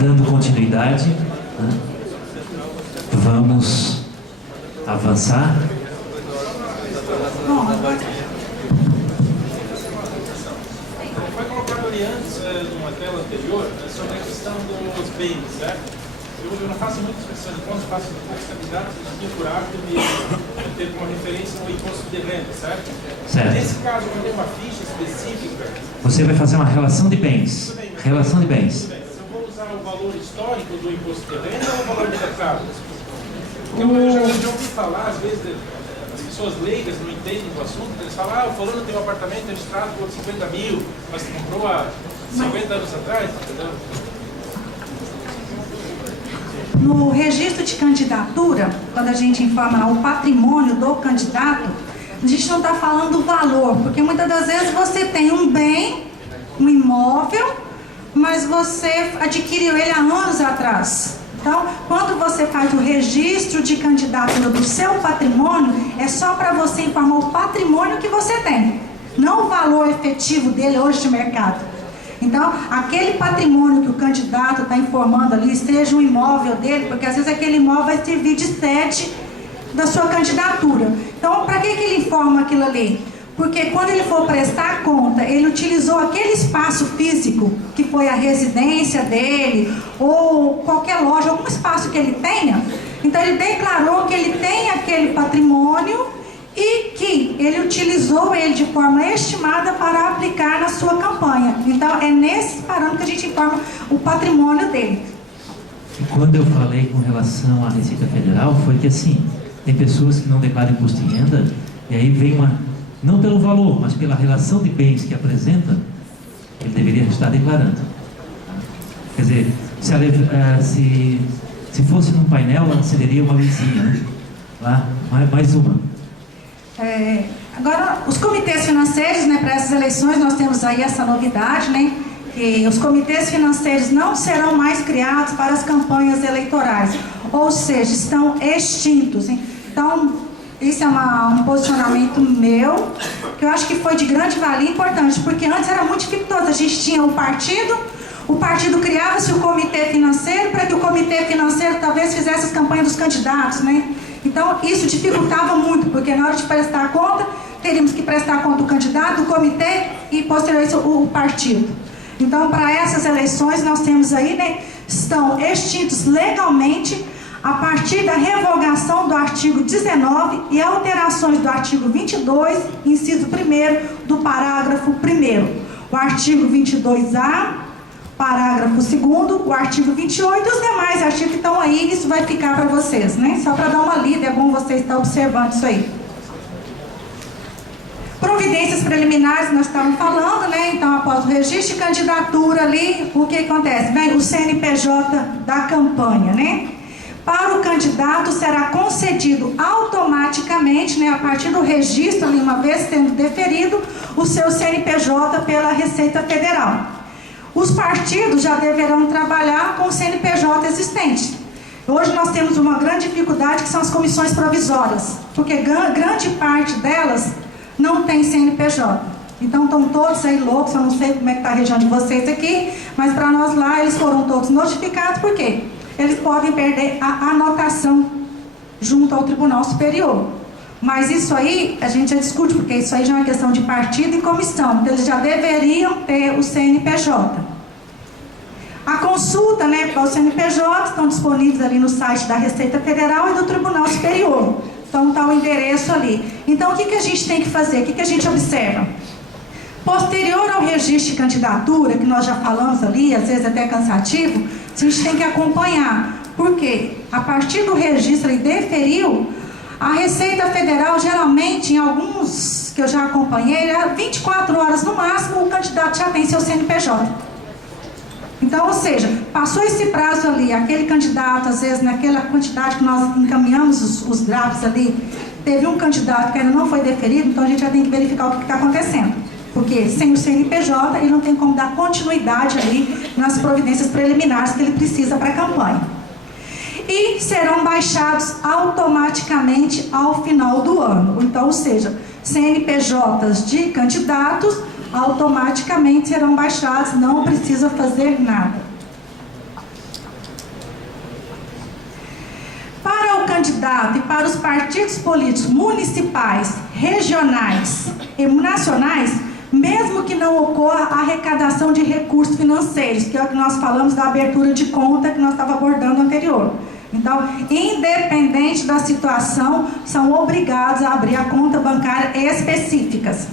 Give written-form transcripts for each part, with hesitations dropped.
Dando continuidade, né? Vamos avançar. Foi colocado ali antes, numa tela anterior, sobre a questão dos bens, certo? Eu não faço muita expressão de contas, faço poucos candidatos de por hábito de ter como referência o imposto de renda, certo? Certo. Nesse caso, eu tenho uma ficha específica. Você vai fazer uma relação de bens. Relação de bens. Tudo bem, mas eu vou usar o valor histórico do imposto de renda ou o valor de mercado? Porque eu já ouvi falar, às vezes, as pessoas leigas não entendem do assunto, eles falam, o fulano tem um apartamento registrado por 50 mil, mas comprou há 50 anos atrás, entendeu? No registro de candidatura, quando a gente informa o patrimônio do candidato, a gente não está falando do valor, porque muitas das vezes você tem um bem, um imóvel, mas você adquiriu ele há anos atrás. Então, quando você faz o registro de candidatura do seu patrimônio, é só para você informar o patrimônio que você tem, não o valor efetivo dele hoje de mercado. Então, aquele patrimônio que o candidato está informando ali, seja o imóvel dele, porque às vezes aquele imóvel vai servir de sede da sua candidatura. Então, para que ele informa aquilo ali? Porque quando ele for prestar conta, ele utilizou aquele espaço físico, que foi a residência dele, ou qualquer loja, algum espaço que ele tenha. Então, ele declarou que ele tem aquele patrimônio e que ele utilizou ele de forma estimada para aplicar na sua campanha. Então, é nesse parâmetro que a gente informa o patrimônio dele. E quando eu falei com relação à Receita Federal, foi que assim, tem pessoas que não declaram imposto de renda, e aí vem não pelo valor, mas pela relação de bens que apresenta, ele deveria estar declarando. Quer dizer, se fosse num painel, ela seria uma luzinha, né? Lá, mais uma. Agora, os comitês financeiros, né, para essas eleições, nós temos aí essa novidade, né, que os comitês financeiros não serão mais criados para as campanhas eleitorais, ou seja, estão extintos. Então, isso é um posicionamento meu, que eu acho que foi de grande valia e importante, porque antes era muito dificultoso. A gente tinha o partido criava-se o comitê financeiro, para que o comitê financeiro talvez fizesse as campanhas dos candidatos, né? Então, isso dificultava muito, porque na hora de prestar conta, teríamos que prestar conta do candidato, do comitê e, posteriormente, o partido. Então, para essas eleições, nós temos aí, né, estão extintos legalmente a partir da revogação do artigo 19 e alterações do artigo 22, inciso 1º, do parágrafo 1º. O artigo 22A, parágrafo 2º, o artigo 28 e os demais artigos que estão aí, isso vai ficar para vocês, né? Só para dar uma lida, é bom você estar observando isso aí. Providências preliminares, nós estávamos falando, né? Então, após o registro de candidatura ali, o que acontece? Vem o CNPJ da campanha, né? Para o candidato será concedido automaticamente, né, a partir do registro, ali, uma vez sendo deferido, o seu CNPJ pela Receita Federal. Os partidos já deverão trabalhar com o CNPJ existente. Hoje nós temos uma grande dificuldade, que são as comissões provisórias, porque grande parte delas não tem CNPJ. Então estão todos aí loucos, eu não sei como é que está a região de vocês aqui, mas para nós lá eles foram todos notificados, por quê? Eles podem perder a anotação junto ao Tribunal Superior. Mas isso aí a gente já discute, porque isso aí já é uma questão de partido e comissão. Então eles já deveriam ter o CNPJ. A consulta, né, para o CNPJ estão disponíveis ali no site da Receita Federal e do Tribunal Superior. Então está o endereço ali. Então o que a gente tem que fazer? O que a gente observa? Posterior ao registro de candidatura, que nós já falamos ali, às vezes até cansativo, a gente tem que acompanhar. Por quê? A partir do registro ele deferiu, a Receita Federal, geralmente, em alguns que eu já acompanhei, 24 horas no máximo, o candidato já tem seu CNPJ. Então, ou seja, passou esse prazo ali, aquele candidato, às vezes, naquela quantidade que nós encaminhamos os drafts ali, teve um candidato que ainda não foi deferido, então a gente já tem que verificar o que está acontecendo. Porque sem o CNPJ, ele não tem como dar continuidade ali nas providências preliminares que ele precisa para a campanha. E serão baixados automaticamente ao final do ano. Então, ou seja, CNPJs de candidatos automaticamente serão baixados, não precisa fazer nada. candidato e para os partidos políticos municipais, regionais e nacionais, mesmo que não ocorra a arrecadação de recursos financeiros, que é o que nós falamos da abertura de conta que nós estávamos abordando anterior. Então, independente da situação, são obrigados a abrir a conta bancária específicas.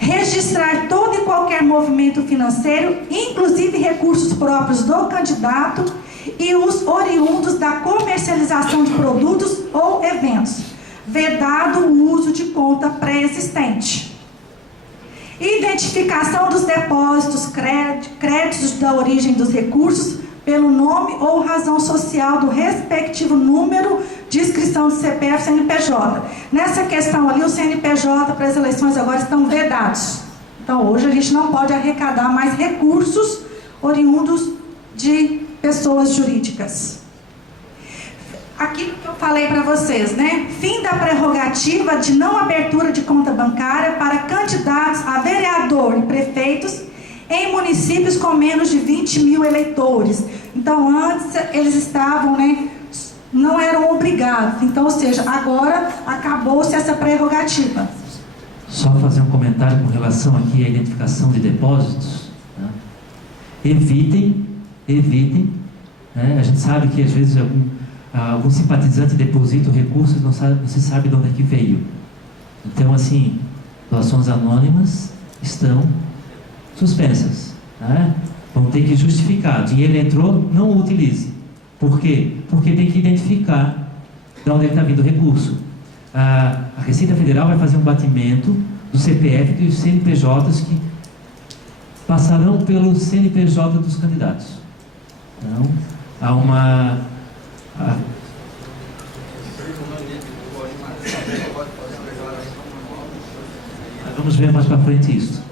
Registrar todo e qualquer movimento financeiro, inclusive recursos próprios do candidato e os oriundos da comercialização de produtos ou eventos, vedado o uso de conta pré-existente. Identificação dos depósitos, créditos da origem dos recursos pelo nome ou razão social do respectivo número de inscrição de CPF e CNPJ. Nessa questão ali, o CNPJ para as eleições agora estão vedados. Então, hoje a gente não pode arrecadar mais recursos oriundos de pessoas jurídicas. Aquilo que eu falei para vocês, né? Fim da prerrogativa de não abertura de conta bancária para candidatos a vereador e prefeitos em municípios com menos de 20 mil eleitores. Então, antes eles estavam, né, não eram obrigados. Então, ou seja, agora acabou-se essa prerrogativa. Só fazer um comentário com relação aqui à identificação de depósitos. Né? Evitem, né? A gente sabe que às vezes algum simpatizante deposita recursos e não se sabe de onde é que veio. Então, assim, doações anônimas estão suspensas, né? Vão ter que justificar. Dinheiro entrou, não o utilize. Por quê? Porque tem que identificar de onde está vindo o recurso. A Receita Federal vai fazer um batimento do CPF e dos CNPJs que passarão pelo CNPJ dos candidatos. Então, há uma... Vamos ver mais para frente isso.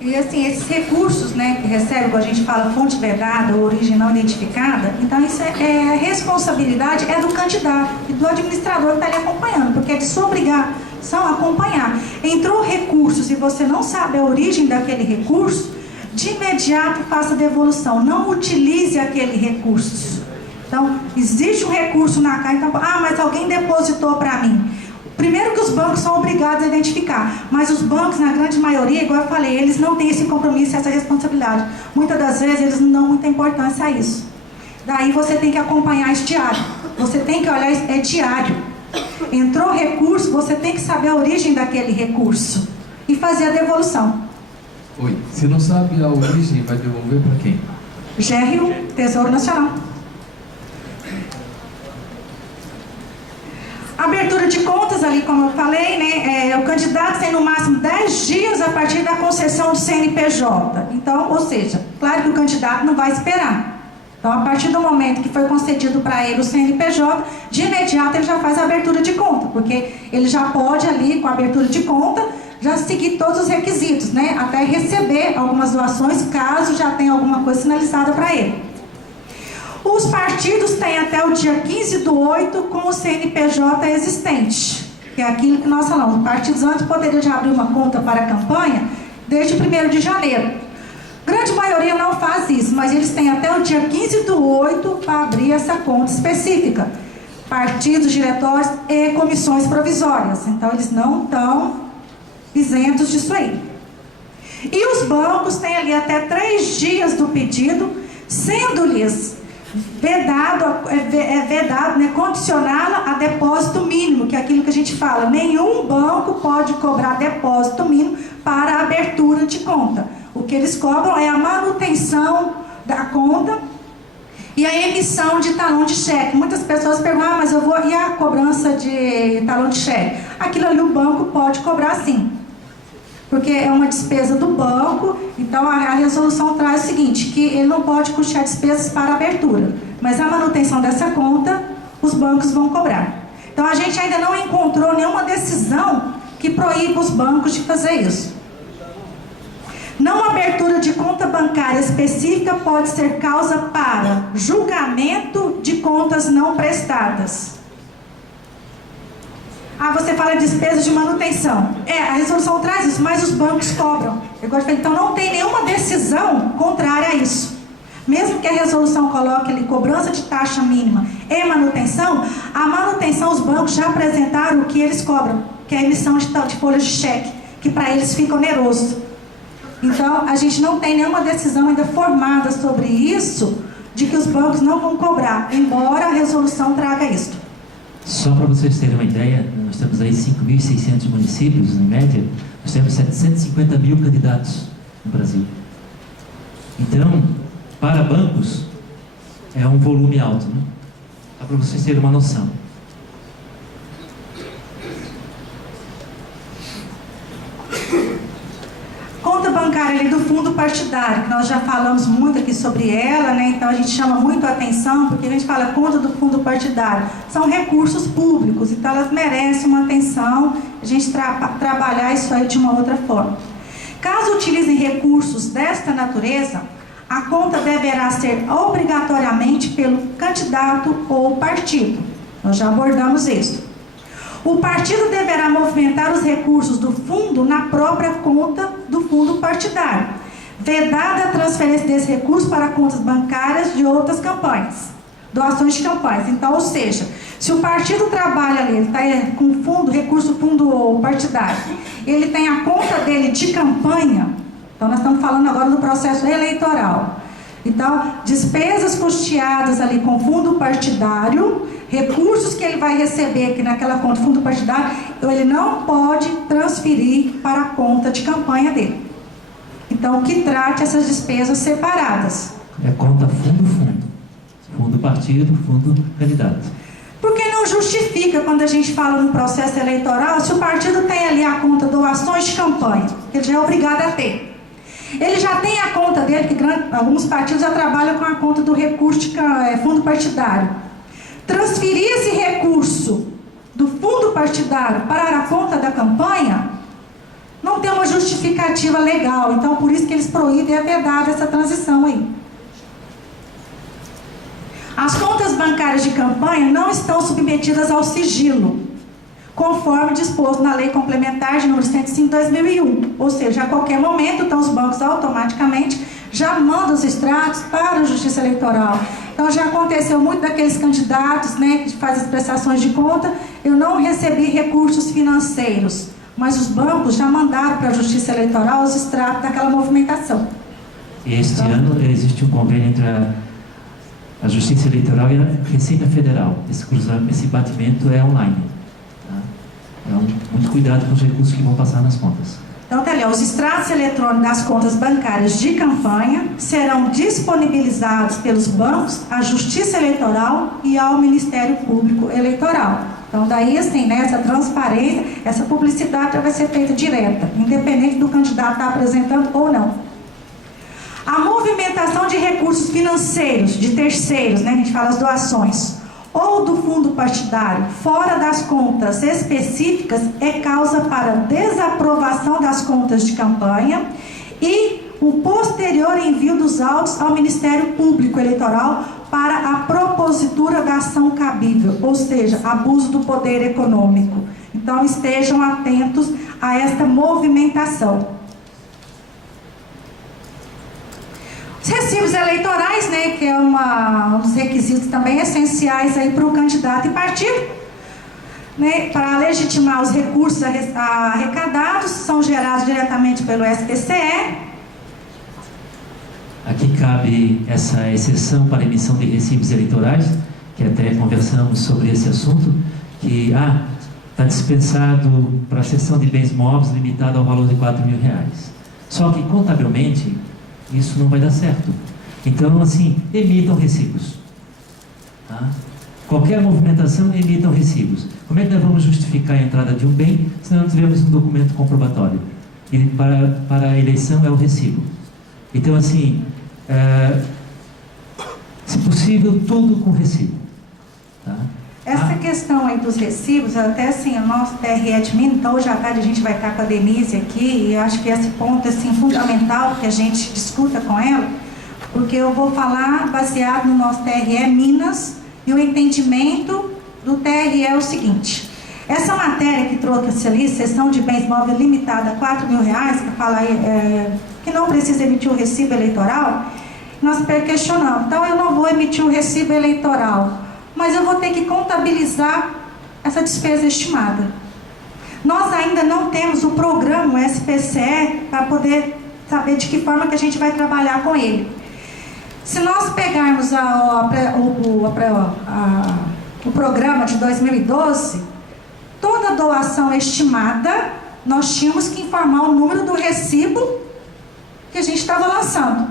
E assim, esses recursos, né, que recebe, como a gente fala, fonte vedada ou origem não identificada, então isso a responsabilidade é do candidato e do administrador que está ali acompanhando, porque é de sua obrigação acompanhar. Entrou recursos e você não sabe a origem daquele recurso, de imediato faça devolução, não utilize aquele recurso. Então, existe um recurso na caixa, então, mas alguém depositou para mim. Primeiro que os bancos são obrigados a identificar, mas os bancos, na grande maioria, igual eu falei, eles não têm esse compromisso, essa responsabilidade. Muitas das vezes eles não dão muita importância a isso. Daí você tem que acompanhar isso diário. Você tem que olhar, é diário. Entrou recurso, você tem que saber a origem daquele recurso e fazer a devolução. Oi, se não sabe a origem, vai devolver para quem? GRU, Tesouro Nacional. Abertura de contas ali, como eu falei, né, o candidato tem no máximo 10 dias a partir da concessão do CNPJ. Então, ou seja, claro que o candidato não vai esperar. Então, a partir do momento que foi concedido para ele o CNPJ, de imediato ele já faz a abertura de conta, porque ele já pode ali, com a abertura de conta, já seguir todos os requisitos, né, até receber algumas doações, caso já tenha alguma coisa sinalizada para ele. Os partidos têm até o dia 15/8 com o CNPJ existente, que é aquilo que nós falamos. Os partidos antes poderiam já abrir uma conta para a campanha desde 1º de janeiro. Grande maioria não faz isso, mas eles têm até o dia 15/8 para abrir essa conta específica. Partidos, diretórios e comissões provisórias. Então, eles não estão isentos disso aí. E os bancos têm ali até 3 dias do pedido, sendo-lhes vedado, né, condicioná-la a depósito mínimo, que é aquilo que a gente fala, nenhum banco pode cobrar depósito mínimo para a abertura de conta. O que eles cobram é a manutenção da conta e a emissão de talão de cheque. Muitas pessoas perguntam, mas eu vou, e a cobrança de talão de cheque? Aquilo ali o banco pode cobrar sim, porque é uma despesa do banco. Então a resolução traz o seguinte, que ele não pode custear despesas para abertura, mas a manutenção dessa conta os bancos vão cobrar. Então a gente ainda não encontrou nenhuma decisão que proíba os bancos de fazer isso. Não abertura de conta bancária específica pode ser causa para julgamento de contas não prestadas. Você fala de despesas de manutenção. A resolução traz isso, mas os bancos cobram. Então não tem nenhuma decisão contrária a isso. Mesmo que a resolução coloque ali cobrança de taxa mínima e manutenção, a manutenção atenção, os bancos já apresentaram o que eles cobram, que é a emissão de folhas de cheque, que para eles fica oneroso. Então, a gente não tem nenhuma decisão ainda formada sobre isso, de que os bancos não vão cobrar, embora a resolução traga isso. Só para vocês terem uma ideia, nós temos aí 5.600 municípios, em média, nós temos 750 mil candidatos no Brasil. Então, para bancos, é um volume alto, né? Só para vocês terem uma noção. Conta bancária ali do fundo partidário, que nós já falamos muito aqui sobre ela, né? Então a gente chama muito a atenção, porque a gente fala conta do fundo partidário. São recursos públicos, então elas merecem uma atenção, a gente trabalhar isso aí de uma outra forma. Caso utilizem recursos desta natureza, a conta deverá ser obrigatoriamente pelo candidato ou partido. Nós já abordamos isso. O partido deverá movimentar os recursos do fundo na própria conta do fundo partidário, vedada a transferência desses recursos para contas bancárias de outras campanhas, doações de campanhas. Então, ou seja, se o partido trabalha ali, ele está com fundo, recurso fundo partidário, ele tem a conta dele de campanha, então nós estamos falando agora do processo eleitoral. Então, despesas custeadas ali com fundo partidário, recursos que ele vai receber aqui naquela conta fundo partidário, ele não pode transferir para a conta de campanha dele. Então, que trate essas despesas separadas. É conta fundo. Fundo partido, fundo candidato. Porque não justifica quando a gente fala no processo eleitoral, se o partido tem ali a conta doações de campanha, que ele já é obrigado a ter. Ele já tem a conta dele, que alguns partidos já trabalham com a conta do recurso de fundo partidário. Transferir esse recurso do fundo partidário para a conta da campanha não tem uma justificativa legal. Então, por isso que eles proíbem a vedada essa transição aí. As contas bancárias de campanha não estão submetidas ao sigilo, conforme disposto na Lei Complementar de número 105 de 2001. Ou seja, a qualquer momento, então, os bancos automaticamente já mandam os extratos para a Justiça Eleitoral. Então, já aconteceu muito daqueles candidatos, né, que fazem as prestações de conta, eu não recebi recursos financeiros, mas os bancos já mandaram para a Justiça Eleitoral os extratos daquela movimentação. Este ano existe um convênio entre a Justiça Eleitoral e a Receita Federal. Esse batimento é online. Então, muito cuidado com os recursos que vão passar nas contas. Então, tá ali, os extratos eletrônicos das contas bancárias de campanha serão disponibilizados pelos bancos à Justiça Eleitoral e ao Ministério Público Eleitoral. Então, daí, assim, né, essa transparência, essa publicidade já vai ser feita direta, independente do candidato estar apresentando ou não. A movimentação de recursos financeiros de terceiros, né, a gente fala as doações, ou do fundo partidário, fora das contas específicas, é causa para desaprovação das contas de campanha e o posterior envio dos autos ao Ministério Público Eleitoral para a propositura da ação cabível, ou seja, abuso do poder econômico. Então, estejam atentos a esta movimentação. Os recibos eleitorais, né, que é um dos requisitos também essenciais aí para o candidato e partido, né, para legitimar os recursos arrecadados, são gerados diretamente pelo SPCE. Aqui cabe essa exceção para emissão de recibos eleitorais, que até conversamos sobre esse assunto, que está dispensado para a cessão de bens móveis limitado ao valor de R$4.000. Só que contabilmente isso não vai dar certo. Então, assim, emitam recibos. Tá? Qualquer movimentação, emitam recibos. Como é que nós vamos justificar a entrada de um bem se não tivermos um documento comprobatório? E para a eleição é o recibo. Então, assim, se possível, tudo com recibo. Tá? Essa questão aí dos recibos, até assim, o nosso TRE admin, então hoje à tarde a gente vai estar com a Denise aqui, e eu acho que esse ponto é assim, fundamental que a gente discuta com ela, porque eu vou falar baseado no nosso TRE Minas, e o entendimento do TRE é o seguinte: essa matéria que trouxe ali, cessão de bens móveis limitada a R$4.000, que fala aí, que não precisa emitir o recibo eleitoral, nós questionamos, então eu não vou emitir o recibo eleitoral, mas eu vou ter que contabilizar essa despesa estimada. Nós ainda não temos o programa, o SPCE, para poder saber de que forma que a gente vai trabalhar com ele. Se nós pegarmos o programa de 2012, toda doação estimada, nós tínhamos que informar o número do recibo que a gente estava lançando.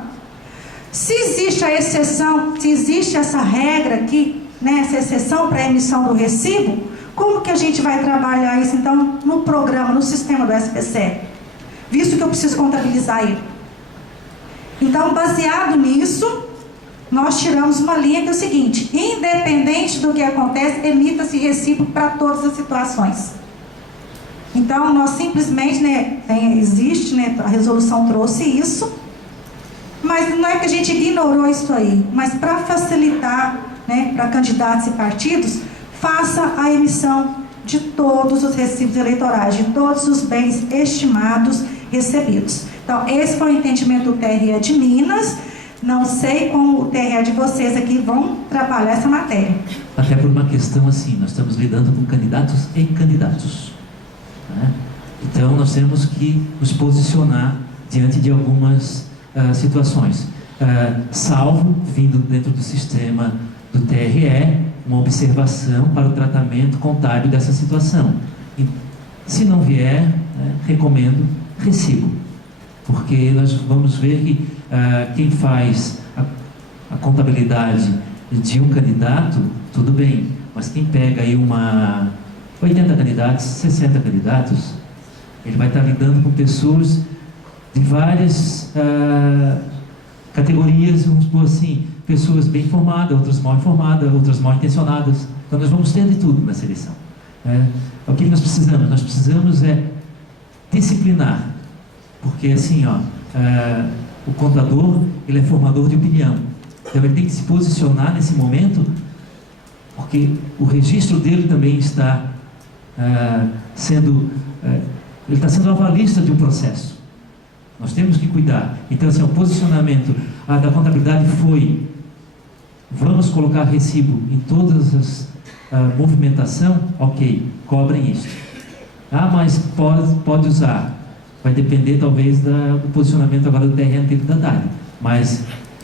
Se existe a exceção, se existe essa regra aqui, né, essa exceção para a emissão do recibo, como que a gente vai trabalhar isso, então, no programa, no sistema do SPCE? Visto que eu preciso contabilizar ele. Então, baseado nisso, nós tiramos uma linha que é o seguinte: independente do que acontece, emita-se recibo para todas as situações. Então, nós simplesmente, né, existe, né, a resolução trouxe isso, mas não é que a gente ignorou isso aí, mas para facilitar, né, para candidatos e partidos, faça a emissão de todos os recibos eleitorais, de todos os bens estimados recebidos. Então, esse foi o entendimento do TRE de Minas. Não sei como o TRE de vocês aqui vão trabalhar essa matéria. Até por uma questão assim, nós estamos lidando com candidatos e candidatos, né? Então, nós temos que nos posicionar diante de algumas situações. Salvo, vindo dentro do sistema do TRE, uma observação para o tratamento contábil dessa situação. E, se não vier, né, recomendo recibo, porque nós vamos ver que quem faz a contabilidade de um candidato, tudo bem, mas quem pega aí 80 candidatos, 60 candidatos, ele vai estar lidando com pessoas de várias categorias, vamos supor assim, pessoas bem informadas, outras mal informadas, outras mal intencionadas. Então nós vamos ter de tudo nessa eleição. O que nós precisamos? Nós precisamos disciplinar, porque assim, o contador, ele é formador de opinião, então ele tem que se posicionar nesse momento, porque o registro dele também está sendo avalista de um processo. Nós temos que cuidar. Então, assim, o posicionamento da contabilidade foi: vamos colocar recibo em todas as movimentação, ok, cobrem isso. Mas pode usar. Vai depender, talvez, do posicionamento agora do TRE dentro da DAD. Mas,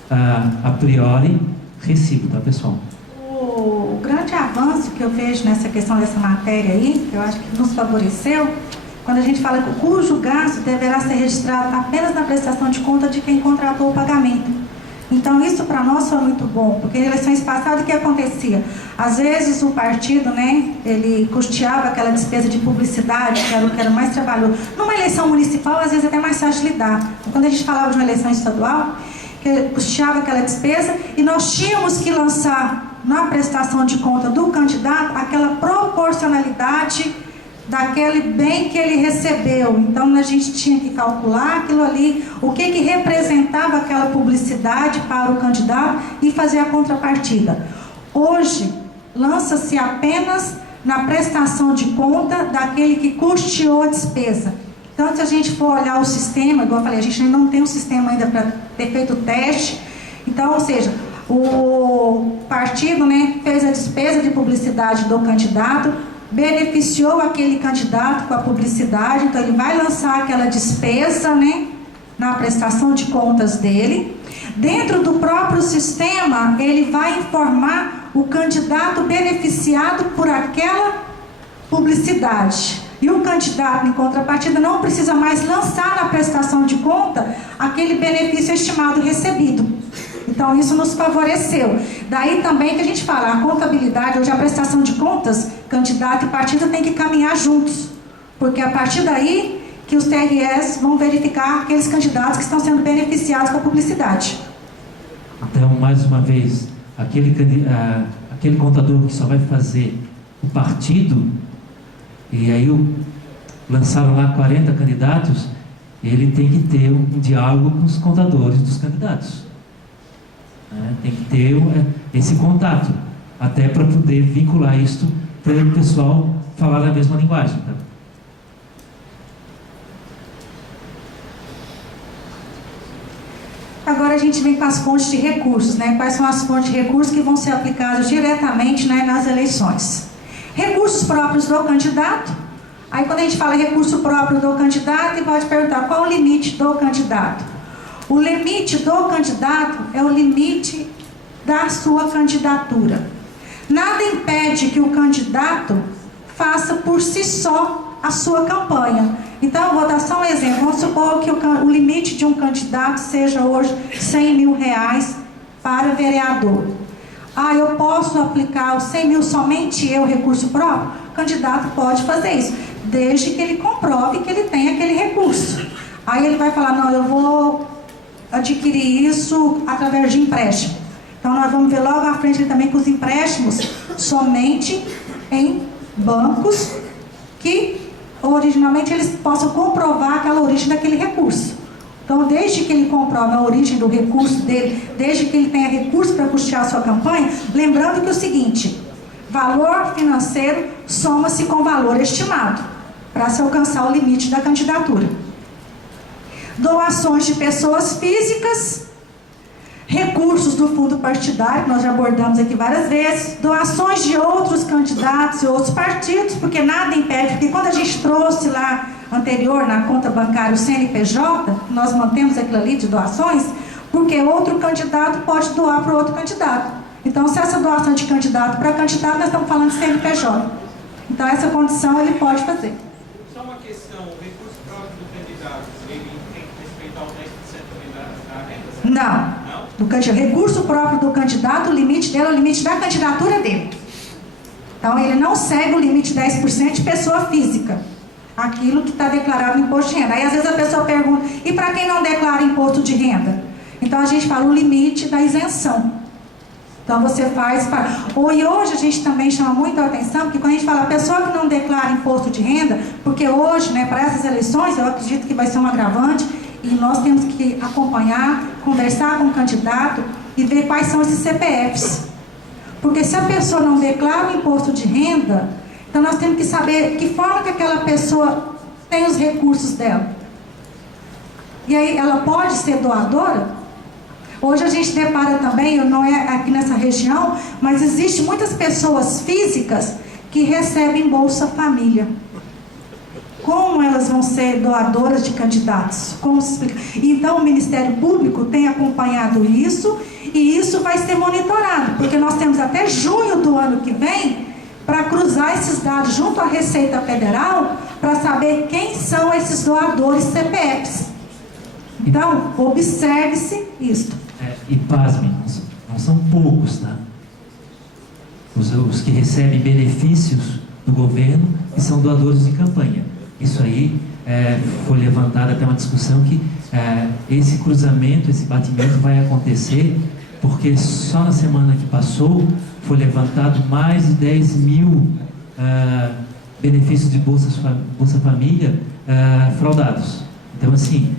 a priori, recibo, tá, pessoal? O grande avanço que eu vejo nessa questão dessa matéria aí, que eu acho que nos favoreceu, quando a gente fala que o cujo gasto deverá ser registrado apenas na prestação de conta de quem contratou o pagamento. Então, isso para nós foi muito bom, porque em eleições passadas, o que acontecia? Às vezes o partido, né, ele custeava aquela despesa de publicidade, que era o mais trabalhoso. Numa eleição municipal, às vezes até mais fácil de lidar. Quando a gente falava de uma eleição estadual, que custeava aquela despesa, e nós tínhamos que lançar na prestação de conta do candidato aquela proporcionalidade daquele bem que ele recebeu. Então a gente tinha que calcular aquilo ali, o que representava aquela publicidade para o candidato e fazer a contrapartida. Hoje lança-se apenas na prestação de conta daquele que custeou a despesa. Então, se a gente for olhar o sistema, igual eu falei, a gente ainda não tem um sistema ainda para ter feito o teste. Então, ou seja, o partido, né, fez a despesa de publicidade do candidato, beneficiou aquele candidato com a publicidade, então ele vai lançar aquela despesa, né, na prestação de contas dele. Dentro do próprio sistema, ele vai informar o candidato beneficiado por aquela publicidade. E o candidato, em contrapartida, não precisa mais lançar na prestação de conta aquele benefício estimado recebido. Então, isso nos favoreceu. Daí também que a gente fala, a contabilidade, hoje a prestação de contas, candidato e partido tem que caminhar juntos. Porque a partir daí que os TREs vão verificar aqueles candidatos que estão sendo beneficiados com a publicidade. Então, mais uma vez, aquele contador que só vai fazer o partido, e aí lançaram lá 40 candidatos, ele tem que ter um diálogo com os contadores dos candidatos. Tem que ter esse contato, até para poder vincular isto, para o pessoal falar a mesma linguagem. Tá? Agora a gente vem com as fontes de recursos, né? Quais são as fontes de recursos que vão ser aplicadas diretamente, né, nas eleições? Recursos próprios do candidato. Aí quando a gente fala recurso próprio do candidato, ele pode perguntar qual o limite do candidato. O limite do candidato é o limite da sua candidatura. Nada impede que o candidato faça por si só a sua campanha. Então, eu vou dar só um exemplo. Vamos supor que o limite de um candidato seja hoje R$100 mil para vereador. Eu posso aplicar os 100 mil somente eu, recurso próprio? O candidato pode fazer isso, desde que ele comprove que ele tem aquele recurso. Aí ele vai falar, não, eu vou adquirir isso através de empréstimo. Então nós vamos ver logo à frente também que os empréstimos somente em bancos que originalmente eles possam comprovar aquela origem daquele recurso. Então, desde que ele comprove a origem do recurso dele, desde que ele tenha recurso para custear a sua campanha, lembrando que o seguinte, valor financeiro soma-se com valor estimado, para se alcançar o limite da candidatura. Doações de pessoas físicas, recursos do fundo partidário, que nós já abordamos aqui várias vezes, doações de outros candidatos e outros partidos, porque nada impede, porque quando a gente trouxe lá anterior na conta bancária o CNPJ, nós mantemos aquilo ali de doações, porque outro candidato pode doar para outro candidato. Então, se essa doação de candidato para candidato, nós estamos falando de CNPJ. Então, essa condição ele pode fazer. Só uma questão, o recurso próprio do candidato, ele tem que respeitar os 10% da renda? Não. O recurso próprio do candidato, o limite dele é o limite da candidatura dele. Então, ele não segue o limite de 10% de pessoa física. Aquilo que está declarado no imposto de renda. Aí, às vezes, a pessoa pergunta, e para quem não declara imposto de renda? Então, a gente fala o limite da isenção. Então, você faz... E hoje, a gente também chama muito a atenção, porque quando a gente fala a pessoa que não declara imposto de renda, porque hoje, para essas eleições, eu acredito que vai ser um agravante, e nós temos que acompanhar, conversar com o candidato e ver quais são esses CPFs. Porque se a pessoa não declara o imposto de renda... Então, nós temos que saber que forma que aquela pessoa tem os recursos dela. E aí, ela pode ser doadora? Hoje a gente depara também, não é aqui nessa região, mas existem muitas pessoas físicas que recebem Bolsa Família. Como elas vão ser doadoras de candidatos? Como se explica? Então, o Ministério Público tem acompanhado isso e isso vai ser monitorado, porque nós temos até junho do ano que vem para cruzar esses dados junto à Receita Federal, para saber quem são esses doadores CPFs. Então, observe-se isto. E pasmem, não são poucos, tá? Os que recebem benefícios do governo e são doadores de campanha. Isso aí foi levantado até uma discussão que esse cruzamento, esse batimento vai acontecer, porque só na semana que passou foi levantado mais de 10 mil benefícios de Bolsa Família fraudados. Então, assim,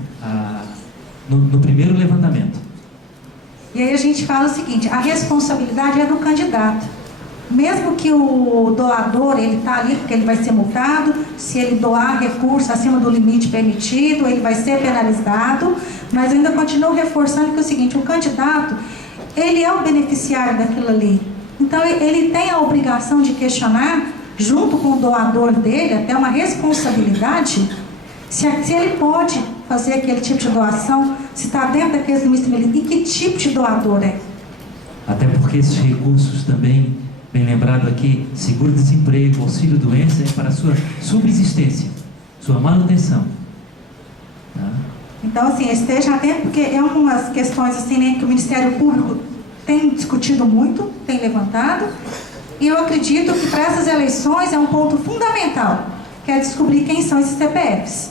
no primeiro levantamento. E aí a gente fala o seguinte, a responsabilidade é do candidato. Mesmo que o doador, ele está ali porque ele vai ser multado, se ele doar recurso acima do limite permitido, ele vai ser penalizado, mas ainda continuo reforçando que é o seguinte, o candidato, ele é o beneficiário daquilo ali. Então, ele tem a obrigação de questionar, junto com o doador dele, até uma responsabilidade, se ele pode fazer aquele tipo de doação, se está dentro daqueles limites e que tipo de doador é. Até porque esses recursos também, bem lembrado aqui, seguro-desemprego, auxílio-doença, é para a sua subsistência, sua manutenção. Tá? Então, assim, esteja atento, porque é umas questões assim, que o Ministério Público tem discutido muito, tem levantado, e eu acredito que para essas eleições é um ponto fundamental, que é descobrir quem são esses CPFs.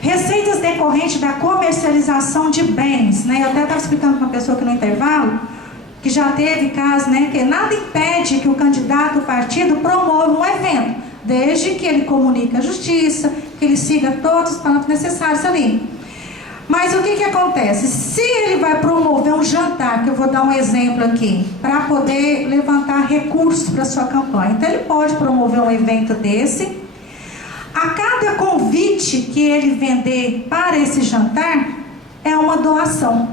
Receitas decorrentes da comercialização de bens, Eu até estava explicando para uma pessoa aqui no intervalo, que já teve caso, que nada impede que o candidato, o partido, promova um evento, desde que ele comunique à justiça, que ele siga todos os passos necessários ali. Mas o que acontece? Se ele vai promover um jantar, que eu vou dar um exemplo aqui, para poder levantar recursos para a sua campanha. Então, ele pode promover um evento desse. A cada convite que ele vender para esse jantar, é uma doação.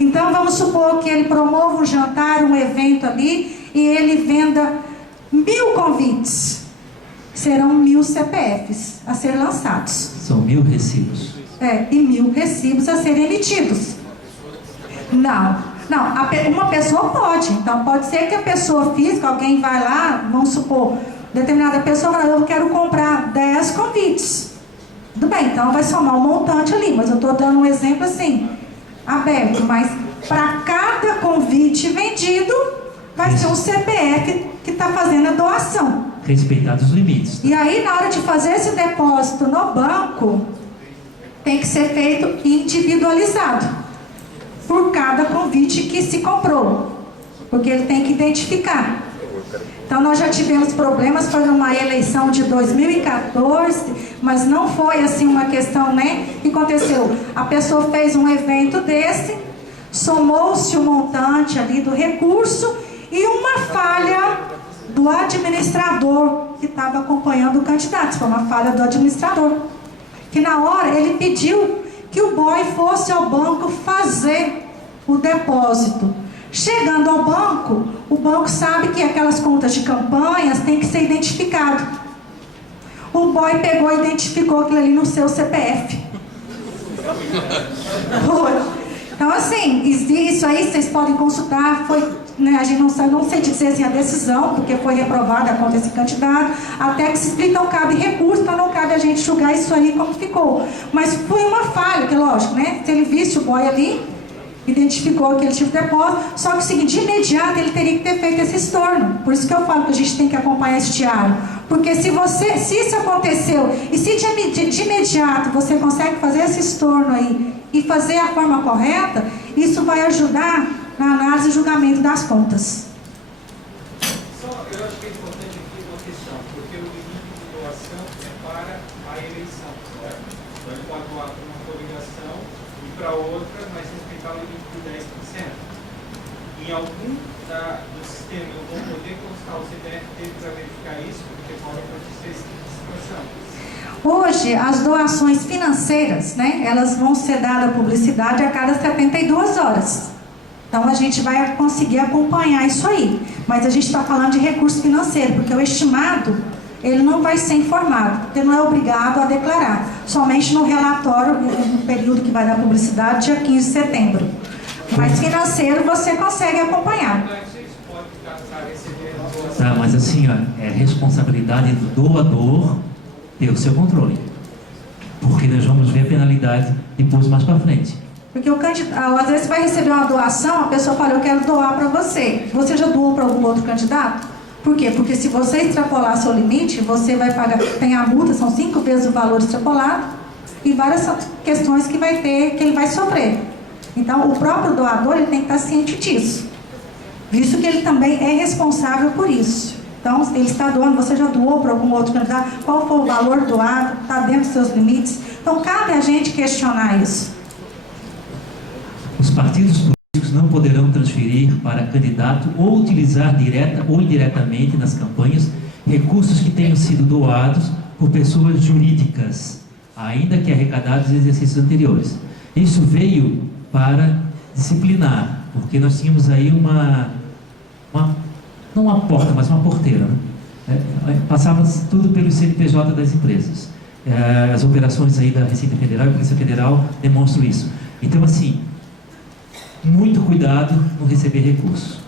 Então, vamos supor que ele promova um jantar, um evento ali, e ele venda 1.000 convites, serão 1.000 CPFs a ser lançados. São 1.000 recibos. E 1.000 recibos a serem emitidos. Não, uma pessoa pode. Então, pode ser que a pessoa física, alguém vai lá, vamos supor, determinada pessoa fala, eu quero comprar 10 convites. Tudo bem, então vai somar um montante ali, mas eu estou dando um exemplo assim, aberto, mas para cada convite vendido, vai ser um CPF que está fazendo a doação. Respeitados os limites. E aí, na hora de fazer esse depósito no banco, tem que ser feito individualizado, por cada convite que se comprou, porque ele tem que identificar. Então, nós já tivemos problemas, foi numa eleição de 2014, mas não foi assim uma questão, né? O que aconteceu? A pessoa fez um evento desse, somou-se o montante ali do recurso e uma falha do administrador que estava acompanhando o candidato. Foi uma falha do administrador, que na hora ele pediu que o boy fosse ao banco fazer o depósito. Chegando ao banco, o banco sabe que aquelas contas de campanhas têm que ser identificadas. O boy pegou e identificou aquilo ali no seu CPF. Então, assim, isso aí vocês podem consultar. Foi, né, a gente não sei dizer assim, a decisão, porque foi reprovada a conta desse candidato, até que se explica, não cabe recurso, então não cabe a gente julgar isso aí como ficou. Mas foi uma falha, que lógico, né? Se ele visse o boy ali, identificou aquele tipo de depósito, só que o seguinte, de imediato ele teria que ter feito esse estorno. Por isso que eu falo que a gente tem que acompanhar esse diário. Porque se isso aconteceu, e se de imediato você consegue fazer esse estorno aí e fazer a forma correta, isso vai ajudar na análise e julgamento das contas. Eu acho que é importante aqui uma questão, porque o limite de doação é para a eleição, certo? Então ele pode doar para uma coligação e para outra, mas respeitar o limite de 10%. Em algum do sistema eu vou poder constar o CPF dele para verificar isso, porque pode acontecer essa situação. Hoje, as doações financeiras, né, elas vão ser dadas publicidade a cada 72 horas. Então, a gente vai conseguir acompanhar isso aí. Mas a gente está falando de recurso financeiro, porque o estimado, ele não vai ser informado, porque não é obrigado a declarar. Somente no relatório, no período que vai dar publicidade, dia 15 de setembro. Mas financeiro, você consegue acompanhar. Tá, mas assim, ó, é responsabilidade do doador ter o seu controle. Porque nós vamos ver a penalidade depois mais para frente. Porque o candidato, às vezes você vai receber uma doação, a pessoa fala, eu quero doar para você. Você já doou para algum outro candidato? Por quê? Porque se você extrapolar seu limite, você vai pagar, tem a multa, são 5 vezes o valor extrapolado, e várias questões que vai ter, que ele vai sofrer. Então, o próprio doador, ele tem que estar ciente disso, visto que ele também é responsável por isso. Então, ele está doando, você já doou para algum outro candidato, qual foi o valor doado, está dentro dos seus limites. Então, cabe a gente questionar isso. Os partidos políticos não poderão transferir para candidato ou utilizar direta ou indiretamente nas campanhas recursos que tenham sido doados por pessoas jurídicas, ainda que arrecadados em exercícios anteriores. Isso veio para disciplinar, porque nós tínhamos aí não uma porta, mas uma porteira, né? Passava tudo pelo CNPJ das empresas. As operações aí da Receita Federal e Polícia Federal demonstram isso. Então, assim, muito cuidado no receber recursos.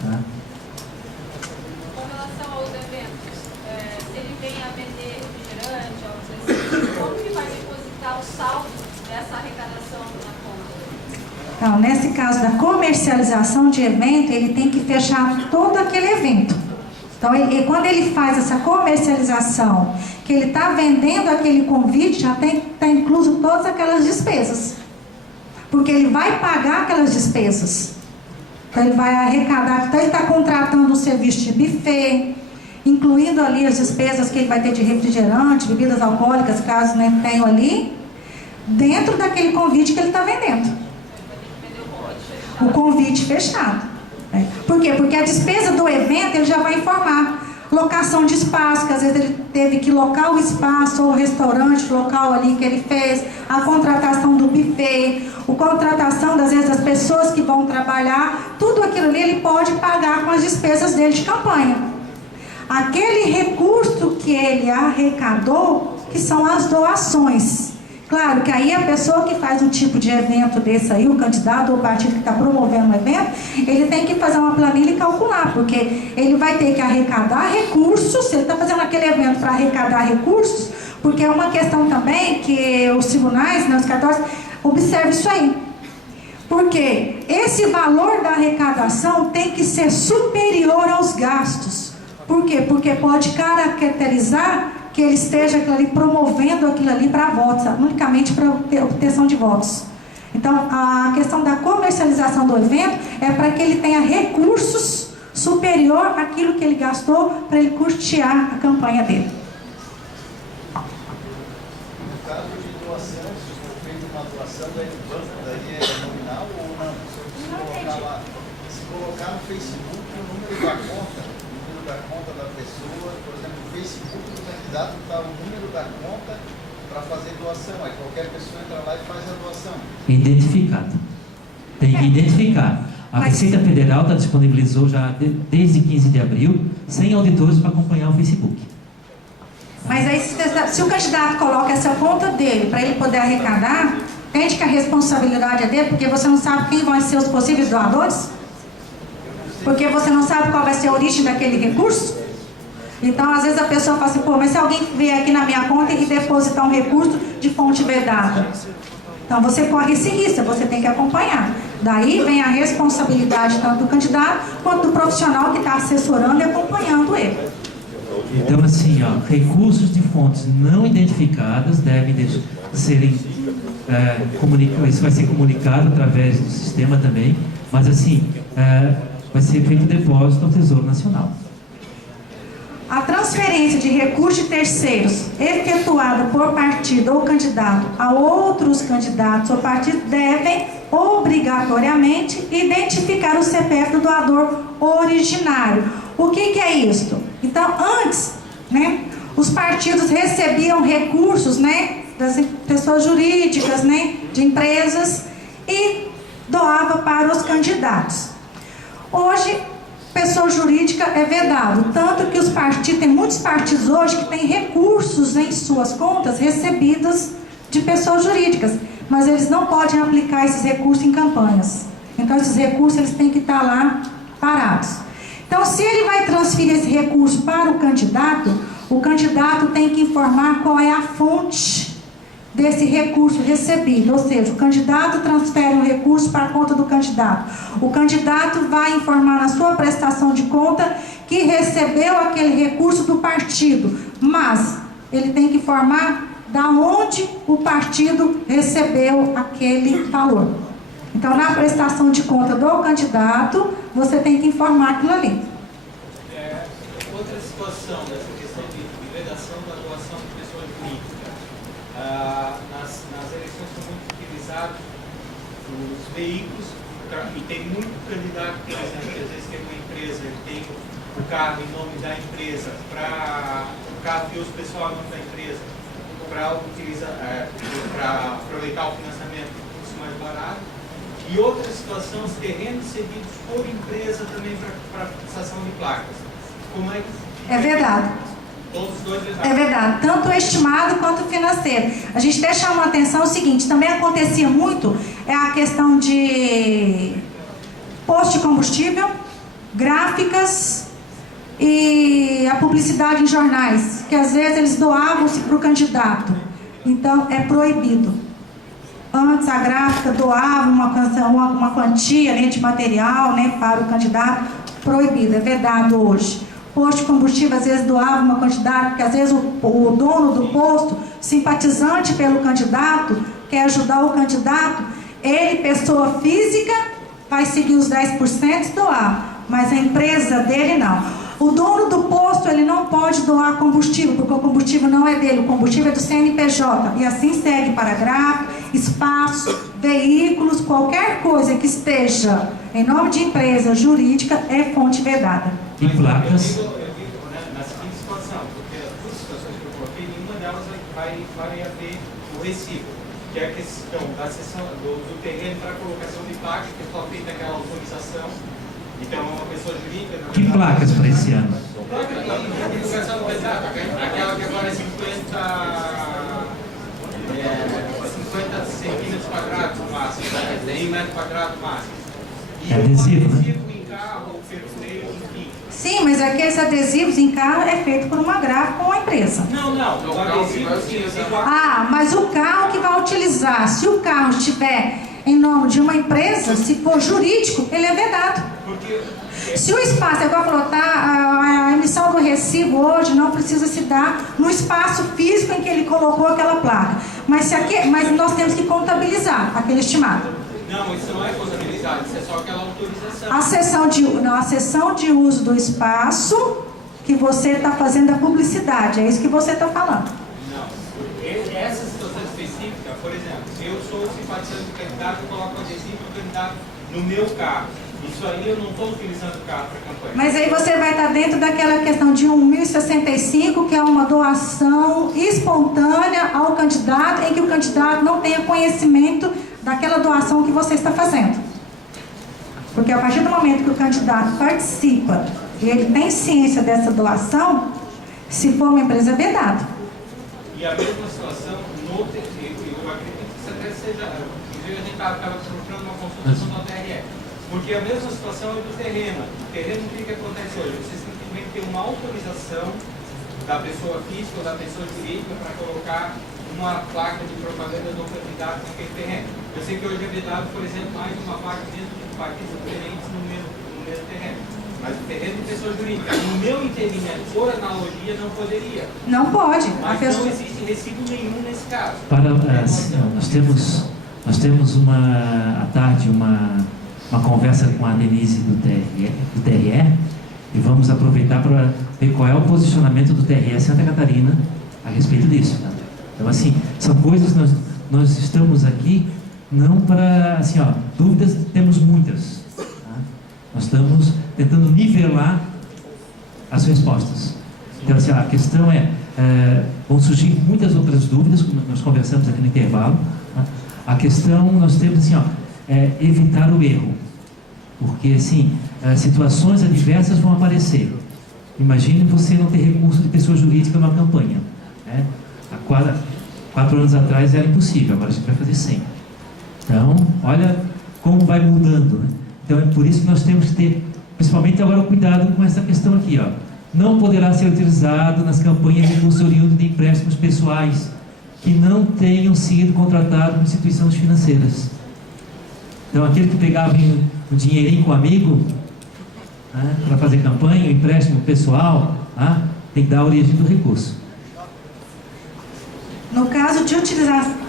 Tá? Com relação aos eventos, se ele vem a vender refrigerante, como que vai depositar o saldo dessa arrecadação na conta? Então, nesse caso da comercialização de evento, ele tem que fechar todo aquele evento. Então, quando ele faz essa comercialização, que ele está vendendo aquele convite, já está incluso todas aquelas despesas. Porque ele vai pagar aquelas despesas. Então, ele vai arrecadar, então ele está contratando um serviço de buffet, incluindo ali as despesas que ele vai ter de refrigerante, bebidas alcoólicas, caso não tenham ali, dentro daquele convite que ele está vendendo. O convite fechado. Por quê? Porque a despesa do evento ele já vai informar. Locação de espaço, que às vezes ele teve que locar o espaço ou o restaurante local ali que ele fez, a contratação do buffet, a contratação às vezes das pessoas que vão trabalhar, tudo aquilo ali ele pode pagar com as despesas dele de campanha. aquele recurso que ele arrecadou, que são as doações. Claro que aí a pessoa que faz um tipo de evento desse aí, o candidato ou o partido que está promovendo o evento, ele tem que fazer uma planilha e calcular, porque ele vai ter que arrecadar recursos, se ele está fazendo aquele evento para arrecadar recursos, porque é uma questão também que os tribunais, né, os cartórios, observam isso aí. Porque esse valor da arrecadação tem que ser superior aos gastos. Por quê? Porque pode caracterizar que ele esteja ali, promovendo aquilo ali para votos, unicamente para obtenção de votos. Então, a questão da comercialização do evento é para que ele tenha recursos superior àquilo que ele gastou para ele custear a campanha dele. No caso de doação, se for feita uma doação, daí é nominal ou não? Se colocar no Facebook o número da conta da pessoa, por exemplo, no Facebook do candidato está o número da conta para fazer doação, aí qualquer pessoa entra lá e faz a doação. Identificado. Tem que identificar. A Receita Federal disponibilizou já desde 15 de abril 100 auditores para acompanhar o Facebook. Mas aí, se o candidato coloca essa conta dele para ele poder arrecadar, entende que a responsabilidade é dele, porque você não sabe quem vão ser os possíveis doadores? Porque você não sabe qual vai ser a origem daquele recurso? Então, às vezes a pessoa fala assim, pô, mas se alguém vier aqui na minha conta e depositar um recurso de fonte vedada, então você corre esse risco, você tem que acompanhar. Daí vem a responsabilidade tanto do candidato quanto do profissional que está assessorando e acompanhando ele. Então, assim, ó, recursos de fontes não identificadas devem serem comunicados. Isso vai ser comunicado através do sistema também, mas assim, vai ser feito depósito ao Tesouro Nacional. A transferência de recursos de terceiros efetuada por partido ou candidato a outros candidatos ou partidos devem obrigatoriamente identificar o CPF do doador originário. O que é isso? Então, antes, né, os partidos recebiam recursos, né, das pessoas jurídicas, né, de empresas, e doava para os candidatos. Hoje, pessoa jurídica é vedado, tanto que os partidos, tem muitos partidos hoje que têm recursos em suas contas recebidos de pessoas jurídicas, mas eles não podem aplicar esses recursos em campanhas. Então, esses recursos eles têm que estar lá parados. Então, se ele vai transferir esse recurso para o candidato tem que informar qual é a fonte desse recurso recebido, ou seja, o candidato transfere um recurso para a conta do candidato. O candidato vai informar na sua prestação de conta que recebeu aquele recurso do partido, mas ele tem que informar da onde o partido recebeu aquele valor. Então, na prestação de conta do candidato, você tem que informar aquilo ali. Outra situação dessa questão de vedação da doação de pessoa jurídica. Nas eleições são muito utilizados os veículos, e tem muito candidato, por exemplo, que às vezes tem uma empresa, ele tem o carro em nome da empresa, o carro de uso pessoal em nome da empresa, para aproveitar o financiamento com custo mais barato. E outra situação, os terrenos cedidos por empresa também para fixação de placas. Como é que... É verdade. Todos os dois é verdade, tanto o estimado quanto o financeiro. A gente até chama a atenção o seguinte, também acontecia muito a questão de posto de combustível, gráficas e a publicidade em jornais, que às vezes eles doavam-se para o candidato. Então, é proibido. Antes a gráfica doava uma quantia, né, de material, né, para o candidato, proibido, é vedado hoje. Posto de combustível às vezes doava uma quantidade, porque às vezes o dono do posto, simpatizante pelo candidato, quer ajudar o candidato, ele, pessoa física, vai seguir os 10% e doar, mas a empresa dele não. O dono do posto, ele não pode doar combustível, porque o combustível não é dele, o combustível é do CNPJ, e assim segue para gráfico, espaço, veículos, qualquer coisa que esteja em nome de empresa jurídica é fonte vedada. E placas? Eu digo, né, na seguinte situação, porque as duas situações que eu coloquei, nenhuma delas vai haver o recibo, que é a questão da cessão do terreno para colocação de placas, que é só feita aquela autorização, e Então, uma pessoa jurídica... Que placas para esse ano? Aquela que agora é 50 centímetros quadrados no máximo, né? 100 metros quadrados no máximo. E É adesivo, né? adesivo em carro, perfumeiro, enfim. Sim, mas aqueles adesivos em carro é feito por uma gráfica ou uma empresa. Não, o adesivo sim, eu sei qual. Ah, mas o carro que vai utilizar, se o carro estiver em nome de uma empresa, se for jurídico, ele é vedado. Porque Se o espaço, é igual falou, tá, a emissão do recibo hoje não precisa se dar no espaço físico em que ele colocou aquela placa. Mas nós temos que contabilizar aquele estimado. não, isso não é contabilizado, isso é só aquela autorização. A cessão de uso do espaço que você está fazendo a publicidade, é isso que você está falando. Não, essa situação específica, por exemplo, se eu sou simpatizante do candidato, eu coloco adesivo do candidato no meu carro. Isso aí eu não estou utilizando o carro para campanha. Mas aí você vai estar dentro daquela questão de 1.065, que é uma doação espontânea ao candidato, em que o candidato não tenha conhecimento daquela doação que você está fazendo. Porque a partir do momento que o candidato participa e ele tem ciência dessa doação, se for uma empresa, é vedado. E a mesma situação, eu acredito que isso até seja, inclusive a gente estava procurando uma consultação da TRE. Porque a mesma situação é do terreno. O terreno, o que acontece hoje? Você simplesmente tem uma autorização da pessoa física ou da pessoa jurídica para colocar uma placa de propaganda do candidato naquele terreno. Eu sei que hoje é vedado, por exemplo, mais de uma placa dentro de partidos diferentes no mesmo terreno. Mas o terreno de pessoa jurídica, no meu entendimento, por analogia, não poderia. Não pode. Mas não existe recibo nenhum nesse caso. Nós temos à tarde uma conversa com a Denise do TRE e vamos aproveitar para ver qual é o posicionamento do TRE Santa Catarina a respeito disso. Tá? Então, assim, são coisas que nós estamos aqui não para, assim, dúvidas temos muitas. Tá? Nós estamos tentando nivelar as respostas. Então, assim, a questão vão surgir muitas outras dúvidas, como nós conversamos aqui no intervalo. Tá? A questão, nós temos, assim, evitar o erro. Porque, assim, situações adversas vão aparecer. Imagine você não ter recurso de pessoa jurídica numa campanha. Né? Há 4 anos atrás era impossível, agora a gente vai fazer 100. Então, olha como vai mudando. Né? Então, é por isso que nós temos que ter, principalmente agora, cuidado com essa questão aqui. Não poderá ser utilizado nas campanhas de recursos oriundos de empréstimos pessoais que não tenham sido contratados por instituições financeiras. Então, aquele que pegava um dinheirinho com um amigo, né, para fazer campanha, um empréstimo pessoal, tem que dar a origem do recurso. No caso de utilização...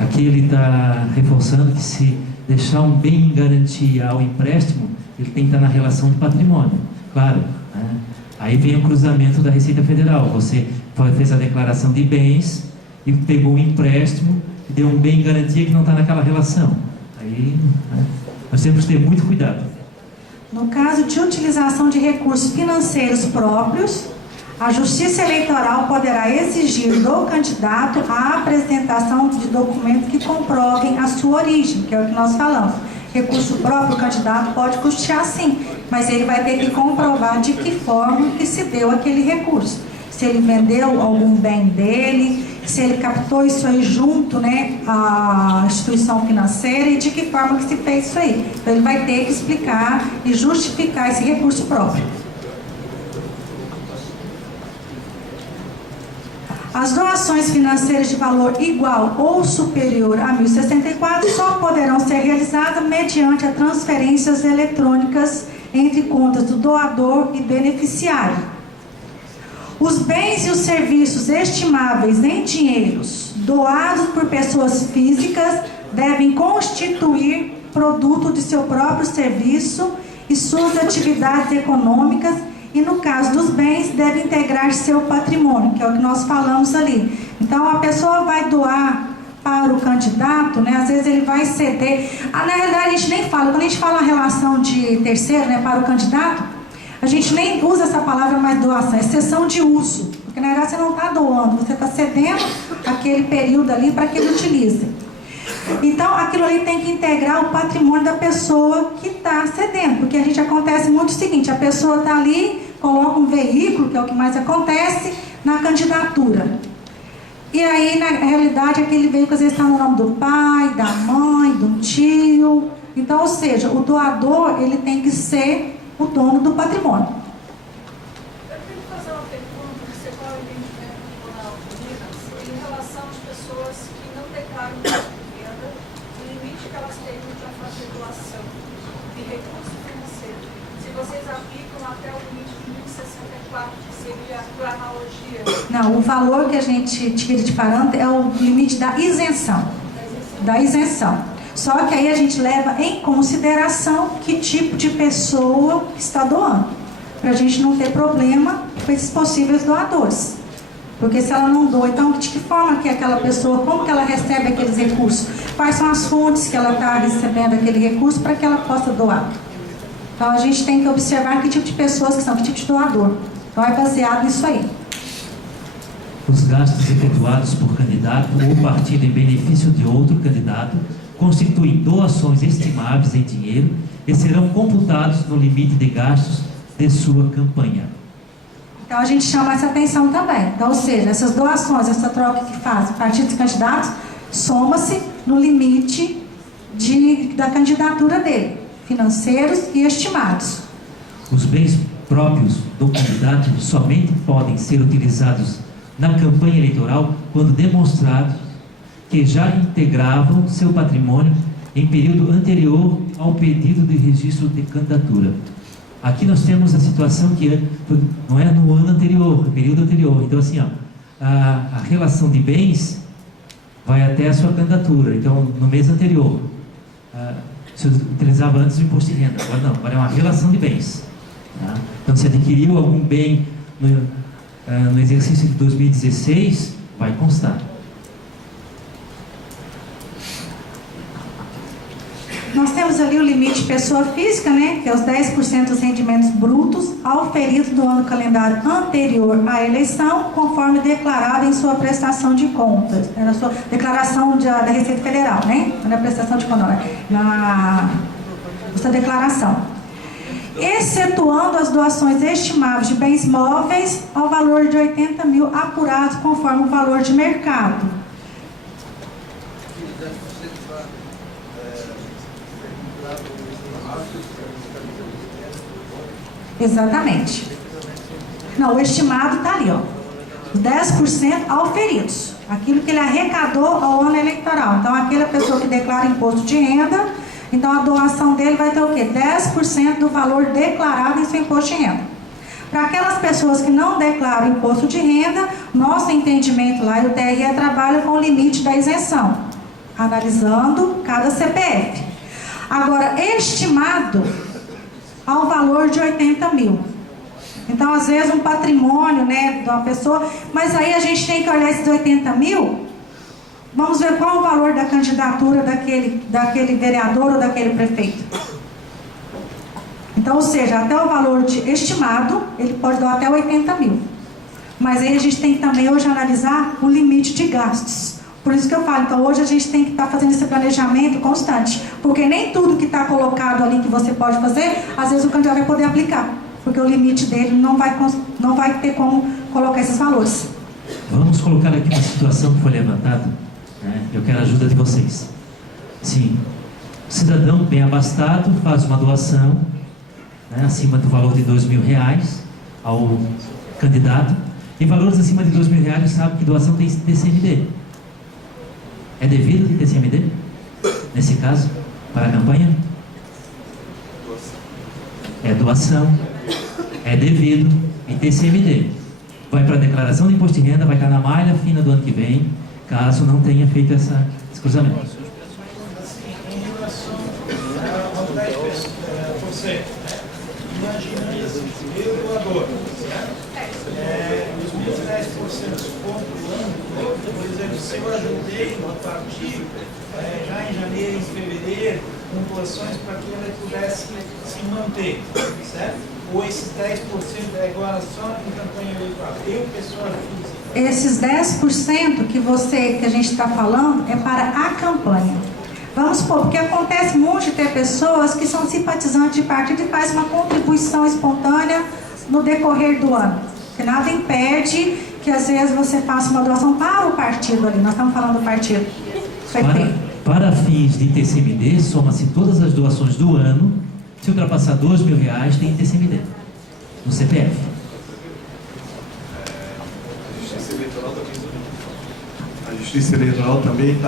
Aqui ele está reforçando que se deixar um bem em garantia ao empréstimo, ele tem que estar na relação de patrimônio. Claro, né? Aí vem o cruzamento da Receita Federal. Você fez a declaração de bens e pegou um empréstimo e deu um bem em garantia que não está naquela relação. Aí, né? Nós temos que ter muito cuidado. No caso de utilização de recursos financeiros próprios, a Justiça Eleitoral poderá exigir do candidato a apresentação de documentos que comprovem a sua origem, que é o que nós falamos. Recurso próprio, o candidato pode custear sim, mas ele vai ter que comprovar de que forma que se deu aquele recurso. Se ele vendeu algum bem dele, se ele captou isso aí junto, né, à instituição financeira e de que forma que se fez isso aí. Então ele vai ter que explicar e justificar esse recurso próprio. As doações financeiras de valor igual ou superior a 1.064 só poderão ser realizadas mediante as transferências eletrônicas entre contas do doador e beneficiário. Os bens e os serviços estimáveis em dinheiros doados por pessoas físicas devem constituir produto de seu próprio serviço e suas atividades econômicas e, no caso dos bens, deve integrar seu patrimônio, que é o que nós falamos ali. Então, a pessoa vai doar para o candidato, né? Às vezes ele vai ceder. Na realidade, a gente nem fala. Quando a gente fala a relação de terceiro, né, para o candidato, a gente nem usa essa palavra mais doação, é cessão de uso. Porque, na verdade, você não está doando, você está cedendo aquele período ali para que ele utilize. Então, aquilo ali tem que integrar o patrimônio da pessoa que está cedendo, porque a gente acontece muito o seguinte, a pessoa está ali, coloca um veículo, que é o que mais acontece, na candidatura. E aí, na realidade, aquele veículo às vezes está no nome do pai, da mãe, do tio. Então, ou seja, o doador, ele tem que ser o dono do patrimônio. Eu queria fazer uma pergunta, você qual é o entendimento do Tribunal de Minas em relação às pessoas que não declaram imposto de renda, o limite que elas têm para fazer doação de recurso financeiro. Se vocês aplicam até o limite de 1.064, que seria por analogia. Não, o valor que a gente tira de parâmetro é o limite da isenção. Da isenção. Só que aí a gente leva em consideração que tipo de pessoa está doando. Para a gente não ter problema com esses possíveis doadores. Porque se ela não doa, então de que forma que aquela pessoa, como que ela recebe aqueles recursos? Quais são as fontes que ela está recebendo aquele recurso para que ela possa doar? Então a gente tem que observar que tipo de pessoas que são, que tipo de doador. Então é baseado nisso aí. Os gastos efetuados por candidato ou partido em benefício de outro candidato constituem doações estimáveis em dinheiro e serão computados no limite de gastos de sua campanha. Então a gente chama essa atenção também. Então, ou seja, essas doações, essa troca que faz partidos e candidatos, soma-se no limite da candidatura dele, financeiros e estimados. Os bens próprios do candidato somente podem ser utilizados na campanha eleitoral quando demonstrados que já integravam seu patrimônio em período anterior ao pedido de registro de candidatura. Aqui nós temos a situação que não é no ano anterior, no período anterior. Então assim, a relação de bens vai até a sua candidatura. Então no mês anterior, se utilizava antes o imposto de renda, agora não, agora é uma relação de bens. Tá? Então se adquiriu algum bem no exercício de 2016, vai constar. Nós temos ali o limite pessoa física, né, que é os 10% dos rendimentos brutos auferidos do ano calendário anterior à eleição, conforme declarado em sua prestação de contas, na sua declaração da Receita Federal, né, na prestação de contas, na sua declaração. Excetuando as doações estimáveis de bens móveis ao valor de 80 mil apurados conforme o valor de mercado. Exatamente. Não, o estimado está ali, ó. Os 10% auferidos. Aquilo que ele arrecadou ao ano eleitoral. Então, aquela pessoa que declara imposto de renda, então a doação dele vai ter o quê? 10% do valor declarado em seu imposto de renda. Para aquelas pessoas que não declaram imposto de renda, nosso entendimento lá, e o TRE trabalha com o limite da isenção, analisando cada CPF. Agora, estimado ao valor de 80 mil. Então, às vezes, um patrimônio, né, de uma pessoa, mas aí a gente tem que olhar esses 80 mil, vamos ver qual o valor da candidatura daquele vereador ou daquele prefeito. Então, ou seja, até o valor estimado, ele pode dar até 80 mil. Mas aí a gente tem que também hoje analisar o limite de gastos. Por isso que eu falo, então hoje a gente tem que estar fazendo esse planejamento constante, porque nem tudo que está colocado ali que você pode fazer, às vezes o candidato vai poder aplicar, porque o limite dele não vai ter como colocar esses valores. Vamos colocar aqui uma situação que foi levantada, né? Eu quero a ajuda de vocês. Sim, o cidadão bem abastado faz uma doação, né, acima do valor de R$2.000 ao candidato, e valores acima de R$2.000 sabe que doação tem TCMD. É devido TCMD? Nesse caso, para a campanha? É doação, é devido e TCMD. Vai para a declaração de imposto de renda, vai estar na malha fina do ano que vem, caso não tenha feito esse cruzamento. Em relação a você, imagina isso, eu doador, certo? Os meus 10% contra o ano todo, por exemplo, se eu ajudei no partido, já em janeiro, em fevereiro, com doações para que ele pudesse se manter, certo? Ou esses 10% é igual só em campanha eleitoral? Eu, pessoa física. Esses 10% que a gente está falando é para a campanha. Vamos supor, porque acontece muito de ter pessoas que são simpatizantes de partido e fazem uma contribuição espontânea no decorrer do ano. Que nada impede que às vezes você faça uma doação para o partido ali. Nós estamos falando do partido. Para fins de ITCMD, soma-se todas as doações do ano. Se ultrapassar R$2.000, tem ITCMD no CPF. A Justiça Eleitoral também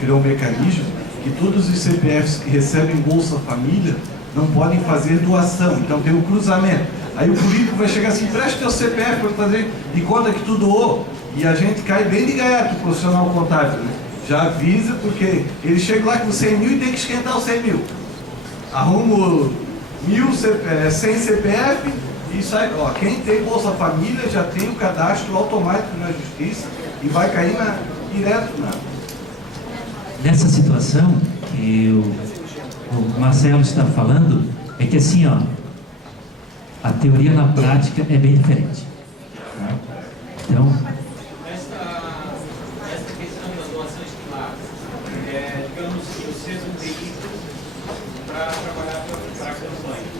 criou um mecanismo que todos os CPFs que recebem Bolsa Família não podem fazer doação. Então tem um cruzamento. Aí o político vai chegar assim, presta teu CPF para fazer de conta que tu doou. E a gente cai bem de gaiato, o profissional contábil, né? Já avisa, porque ele chega lá com 100 mil e tem que esquentar os 100 mil. Arrumo 100 CPF e sai. Ó, quem tem Bolsa Família já tem o cadastro automático na Justiça e vai cair direto na... Nessa situação que o Marcelo está falando, é que assim, ó, a teoria na prática é bem diferente. Tá? Então, essa questão da doação estimada, digamos que eu seja um veículo para trabalhar para a campanha.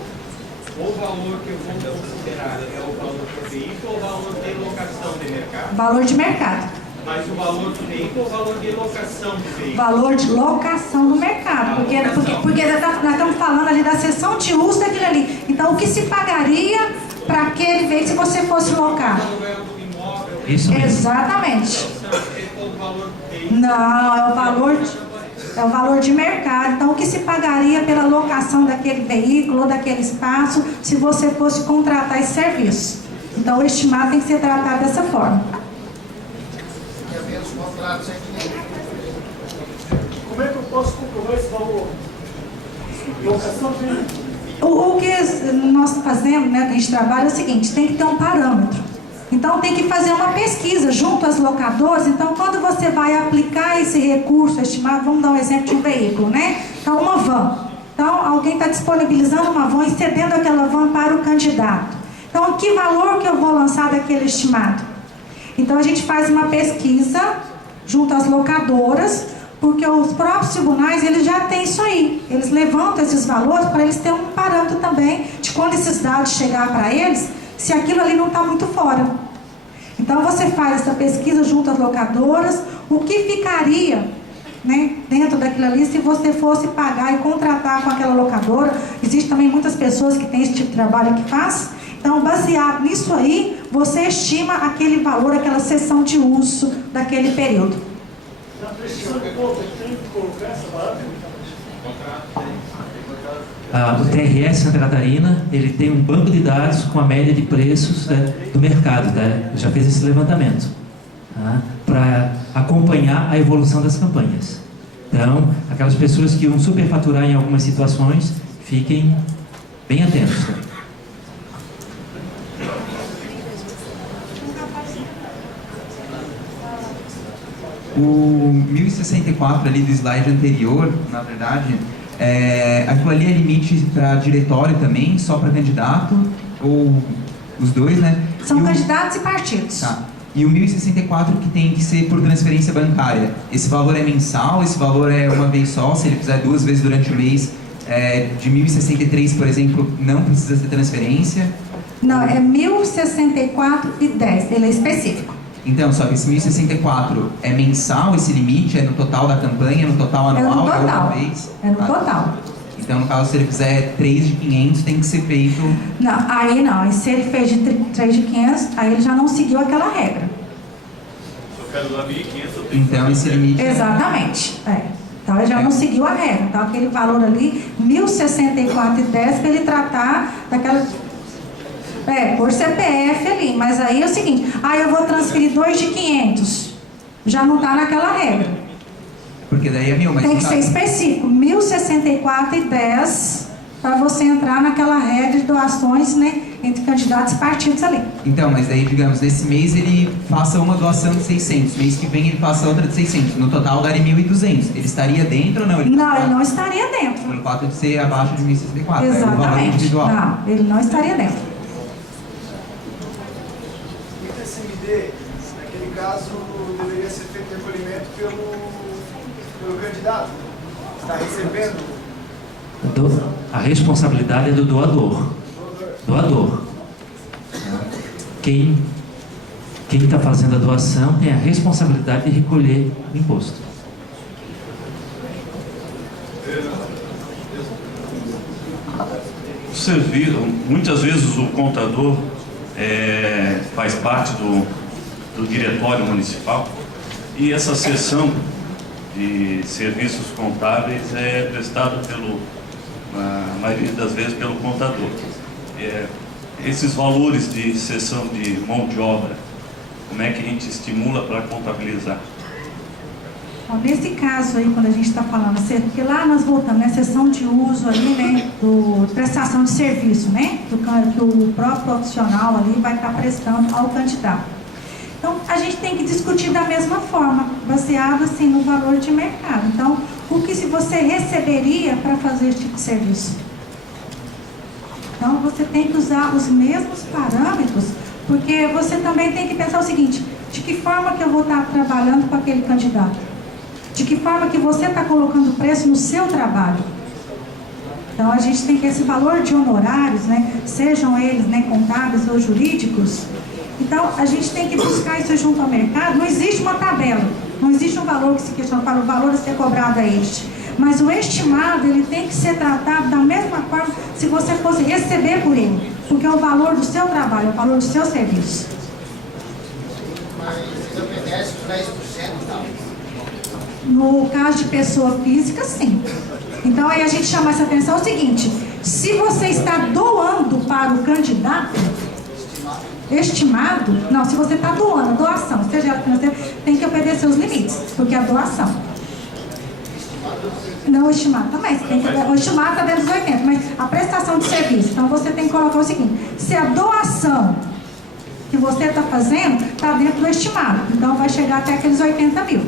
O valor que eu vou considerar é o valor do veículo ou o valor de locação de mercado? Valor de mercado. Mas o valor do veículo ou o valor de locação do veículo? Valor de locação do mercado. Porque nós estamos falando ali da cessão de uso daquilo ali. Então, o que se pagaria para aquele veículo se você fosse locar? isso mesmo. Exatamente. Não, é o valor de mercado. Então, o que se pagaria pela locação daquele veículo ou daquele espaço se você fosse contratar esse serviço? Então, o estimado tem que ser tratado dessa forma. Como é que eu posso comprovar esse valor? Locação de... O que nós fazemos, né, que a gente trabalha é o seguinte, tem que ter um parâmetro. Então tem que fazer uma pesquisa junto às locadoras. Então quando você vai aplicar esse recurso estimado, vamos dar um exemplo de um veículo, né? Então uma van. Então alguém está disponibilizando uma van e cedendo aquela van para o candidato. Então que valor que eu vou lançar daquele estimado? Então a gente faz uma pesquisa junto às locadoras, porque os próprios tribunais, eles já têm isso aí. Eles levantam esses valores para eles terem um parâmetro também de quando esses dados chegar para eles, se aquilo ali não está muito fora. Então você faz essa pesquisa junto às locadoras, o que ficaria, né, dentro daquilo ali se você fosse pagar e contratar com aquela locadora. Existem também muitas pessoas que têm esse tipo de trabalho que faz. Então, baseado nisso aí, você estima aquele valor, aquela cessão de uso daquele período. Na precisão de conta, tem que colocar essa barata? O TRS Santa Catarina, ele tem um banco de dados com a média de preços, né, do mercado, tá? Já fez esse levantamento, tá? Para acompanhar a evolução das campanhas. Então, aquelas pessoas que iam superfaturar em algumas situações, fiquem bem atentos. Tá? O 1064 ali do slide anterior, na verdade, aquilo ali é limite para diretório também, só para candidato, ou os dois, né? São candidatos e partidos. Tá. E o 1064 que tem que ser por transferência bancária. Esse valor é mensal, esse valor é uma vez só, se ele fizer 2 vezes durante o mês, de 1063, por exemplo, não precisa ter transferência? Não, é 1064,10, ele é específico. Então, só que esse 1064 é mensal, esse limite? É no total da campanha, no total anual? É no total. É uma vez? É no total. Então, no caso, se ele fizer 3 de 500, tem que ser feito... Não, aí não. E se ele fez de 3 de 500, aí ele já não seguiu aquela regra. Se eu quero dar 1.500, eu tenho então, esse limite... Exatamente. Então, ele já não seguiu a regra. Então, aquele valor ali, 1064,10, para ele tratar daquela... por CPF ali. Mas aí é o seguinte, eu vou transferir 2 de 500. Já não está naquela regra. Porque daí é 1.000, mas... Tem que ser específico. 1064,10 para você entrar naquela regra de doações, né, entre candidatos e partidos ali. Então, mas daí, digamos, nesse mês ele faça uma doação de 600, mês que vem ele faça outra de 600, no total daria 1.200. Ele estaria dentro ou não? Ele não estaria dentro. Pelo fato de ser abaixo de 1.064, é o valor Exatamente. individual. Não, ele não estaria dentro. E o TCMD, naquele caso, deveria ser feito recolhimento pelo candidato. Está recebendo. A responsabilidade é do doador. Quem está fazendo a doação tem a responsabilidade de recolher o imposto. Muitas vezes o contador faz parte do diretório municipal e essa sessão de serviços contábeis é prestada na maioria das vezes pelo contador. Esses valores de sessão de mão de obra, como é que a gente estimula para contabilizar? Bom, nesse caso aí, quando a gente está falando, porque lá nós voltamos, né, sessão de uso ali, né, prestação de serviço, né, que o próprio profissional ali vai estar prestando ao candidato. Então, a gente tem que discutir da mesma forma, baseado assim no valor de mercado. Então, o que se você receberia para fazer esse tipo de serviço? Então, você tem que usar os mesmos parâmetros, porque você também tem que pensar o seguinte: de que forma que eu vou estar trabalhando com aquele candidato? De que forma que você está colocando preço no seu trabalho? Então, a gente tem que esse valor de honorários, né, sejam eles, né, contábeis ou jurídicos. Então, a gente tem que buscar isso junto ao mercado. Não existe uma tabela, não existe um valor que se questiona para o valor a ser cobrado a este. Mas o estimado, ele tem que ser tratado da mesma forma se você fosse receber por ele. Porque é o valor do seu trabalho, é o valor do seu serviço. Mas isso obedece os 10%, tá? No caso de pessoa física, sim. Então, aí a gente chama essa atenção o seguinte: se você está doando para o candidato, estimado, não, se você está doando, doação, seja ela financeira, tem que obedecer os limites, porque é doação. Não, o estimado também, o estimado está dentro dos 80, mas a prestação de serviço, então você tem que colocar o seguinte: se a doação que você está fazendo está dentro do estimado, então vai chegar até aqueles 80 mil,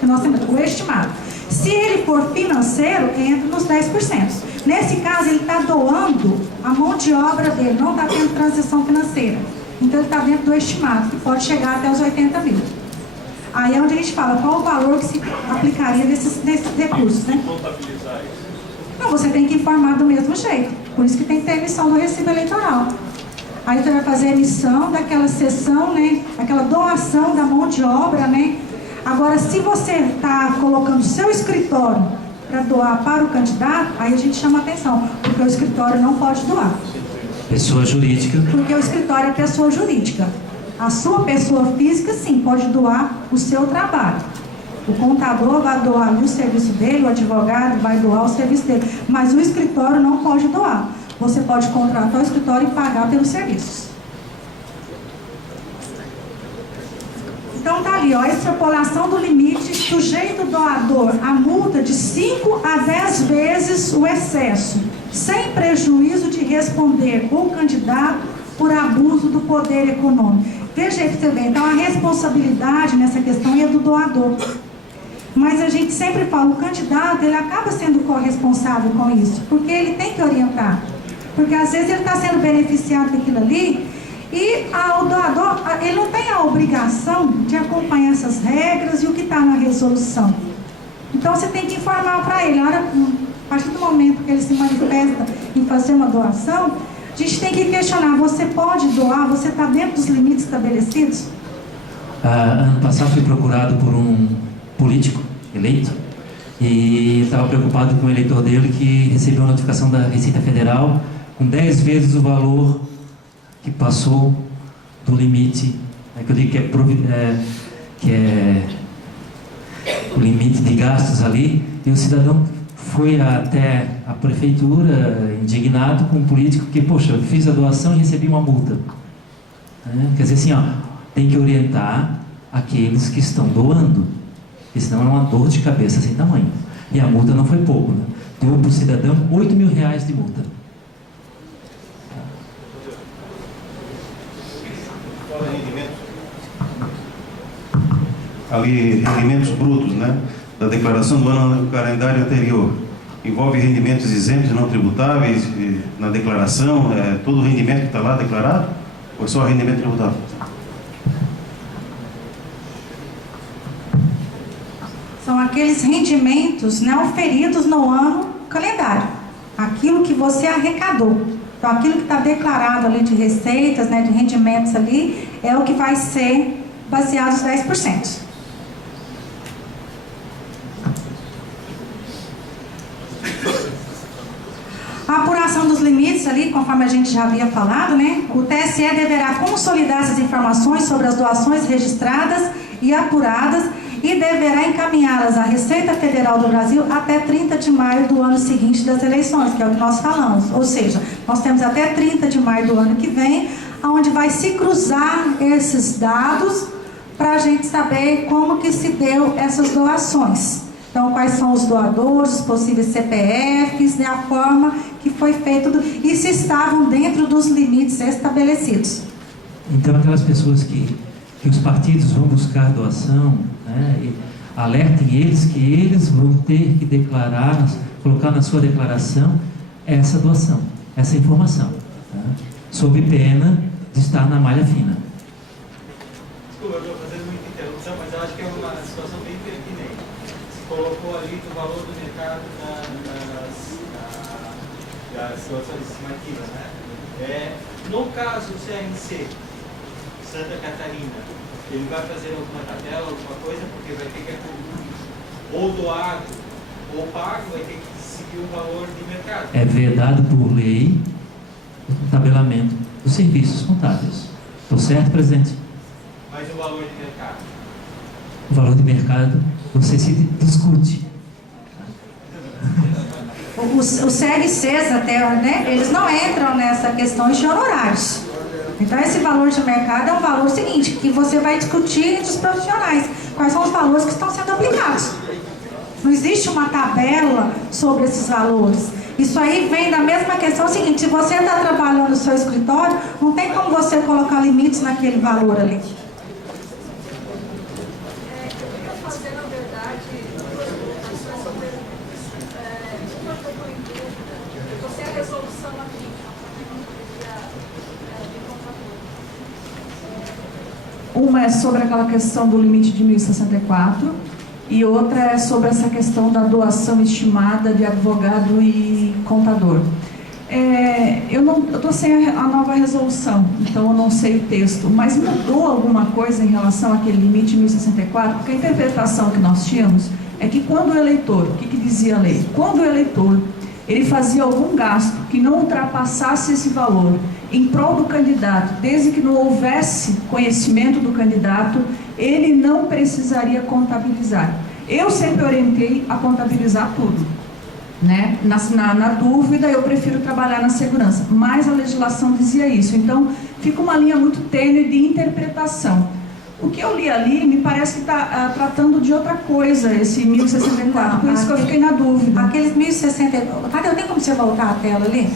que nós temos, o estimado. Se ele for financeiro, entra nos 10%. Nesse caso, ele está doando a mão de obra dele, não está tendo transação financeira. Então, ele está dentro do estimado, que pode chegar até os 80 mil. Aí é onde a gente fala qual o valor que se aplicaria nesses recursos, né? Contabilizar isso? Não, você tem que informar do mesmo jeito. Por isso que tem que ter emissão do recibo eleitoral. Aí você vai fazer a emissão daquela sessão, né? Aquela doação da mão de obra, né? Agora, se você está colocando o seu escritório para doar para o candidato, aí a gente chama atenção, porque o escritório não pode doar. Pessoa jurídica. Porque o escritório é pessoa jurídica. A sua pessoa física, sim, pode doar o seu trabalho. O contador vai doar ali o serviço dele, o advogado vai doar o serviço dele. Mas o escritório não pode doar. Você pode contratar o escritório e pagar pelos serviços. Então tá ali, ó, a extrapolação do limite sujeita o doador a multa de 5 a 10 vezes o excesso, sem prejuízo de responder o candidato por abuso do poder econômico. Veja aí para você ver, então a responsabilidade nessa questão é do doador. Mas a gente sempre fala, o candidato, ele acaba sendo corresponsável com isso, porque ele tem que orientar. Porque às vezes ele está sendo beneficiado daquilo ali, e o doador, ele não tem a obrigação de acompanhar essas regras e o que está na resolução. Então você tem que informar para ele. A partir do momento que ele se manifesta em fazer uma doação, a gente tem que questionar: você pode doar? Você está dentro dos limites estabelecidos? Ano passado fui procurado por um político eleito e estava preocupado com o eleitor dele que recebeu a notificação da Receita Federal com 10 vezes o valor que passou do limite, que eu digo que é o limite de gastos ali, e o cidadão foi até a prefeitura indignado com o político que, poxa, eu fiz a doação e recebi uma multa. Quer dizer assim, ó, tem que orientar aqueles que estão doando, porque senão é uma dor de cabeça sem tamanho. E a multa não foi pouco, né? deu para o cidadão R$8.000 de multa. Ali, rendimentos brutos, né? Da declaração do ano calendário anterior. Envolve rendimentos isentos e não tributáveis na declaração, todo o rendimento que está lá declarado, ou é só rendimento tributável? São aqueles rendimentos, né, oferidos no ano calendário. Aquilo que você arrecadou. Então, aquilo que está declarado ali de receitas, né, de rendimentos ali, é o que vai ser baseado os 10%. A apuração dos limites ali, conforme a gente já havia falado, né? O TSE deverá consolidar essas informações sobre as doações registradas e apuradas e deverá encaminhá-las à Receita Federal do Brasil até 30 de maio do ano seguinte das eleições, que é o que nós falamos. Ou seja, nós temos até 30 de maio do ano que vem, onde vai se cruzar esses dados para a gente saber como que se deu essas doações. Então, quais são os doadores, os possíveis CPFs, né, a forma que foi feito e se estavam dentro dos limites estabelecidos. Então, aquelas pessoas que os partidos vão buscar doação, né, e alertem eles que eles vão ter que declarar, colocar na sua declaração essa doação, essa informação, tá, sob pena de estar na malha fina. Desculpa, eu estou fazendo muita interrupção, mas eu acho que é uma situação bem pertinente. Colocou ali o valor do mercado das situações estimativas, né? No caso do CRC, Santa Catarina, ele vai fazer alguma tabela, alguma coisa, porque vai ter que ou doado ou pago, vai ter que seguir o valor de mercado. É vedado por lei o tabelamento dos serviços contábeis. Estou certo, presidente? Mas o valor de mercado? O valor de mercado você se discute. Os CRCs até, né, eles não entram nessa questão de honorários. Então, esse valor de mercado é um valor seguinte, que você vai discutir entre os profissionais. Quais são os valores que estão sendo aplicados. Não existe uma tabela sobre esses valores. Isso aí vem da mesma questão seguinte, se você está trabalhando no seu escritório, não tem como você colocar limites naquele valor ali. Uma é sobre aquela questão do limite de 1.064 e outra é sobre essa questão da doação estimada de advogado e contador. Eu estou sem a nova resolução, então eu não sei o texto, mas mudou alguma coisa em relação àquele limite de 1.064? Porque a interpretação que nós tínhamos é que quando o eleitor, o que dizia a lei? Quando o eleitor ele fazia algum gasto que não ultrapassasse esse valor em prol do candidato, desde que não houvesse conhecimento do candidato, ele não precisaria contabilizar. Eu sempre orientei a contabilizar tudo, né? Na dúvida, eu prefiro trabalhar na segurança, mas a legislação dizia isso. Então, fica uma linha muito tênue de interpretação. O que eu li ali me parece que está tratando de outra coisa, esse 1.064, por isso que eu fiquei na dúvida. Aqueles 1.064, cadê? Tem como você voltar a tela ali?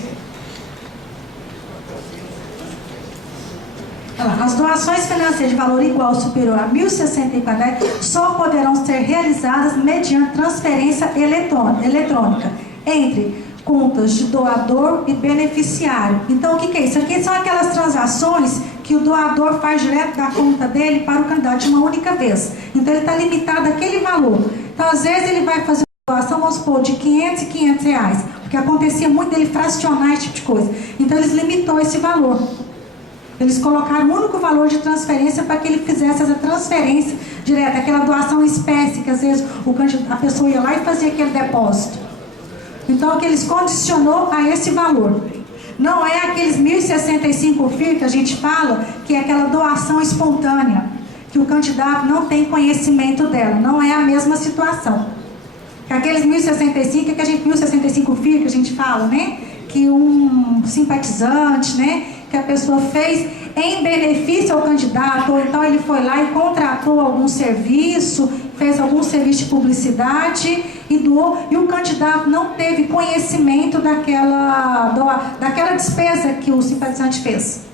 As doações financeiras de valor igual ou superior a 1.064 só poderão ser realizadas mediante transferência eletrônica entre contas de doador e beneficiário. Então, o que é isso? Aqui são aquelas transações que o doador faz direto da conta dele para o candidato de uma única vez. Então, ele está limitado àquele valor. Então, às vezes, ele vai fazer uma doação, vamos supor, de 500 e 500 reais, porque acontecia muito dele fracionar esse tipo de coisa. Então, eles limitou esse valor. Eles colocaram o único valor de transferência para que ele fizesse essa transferência direta, aquela doação em espécie, que às vezes a pessoa ia lá e fazia aquele depósito. Então, que eles condicionou a esse valor. Não é aqueles 1.065 FII que a gente fala, que é aquela doação espontânea, que o candidato não tem conhecimento dela. Não é a mesma situação. Aqueles 1.065, que a gente 1.065 FII que a gente fala, né? Que um simpatizante, né? Que a pessoa fez em benefício ao candidato, ou então ele foi lá e contratou algum serviço, fez algum serviço de publicidade e doou, e o candidato não teve conhecimento daquela despesa que o simpatizante fez.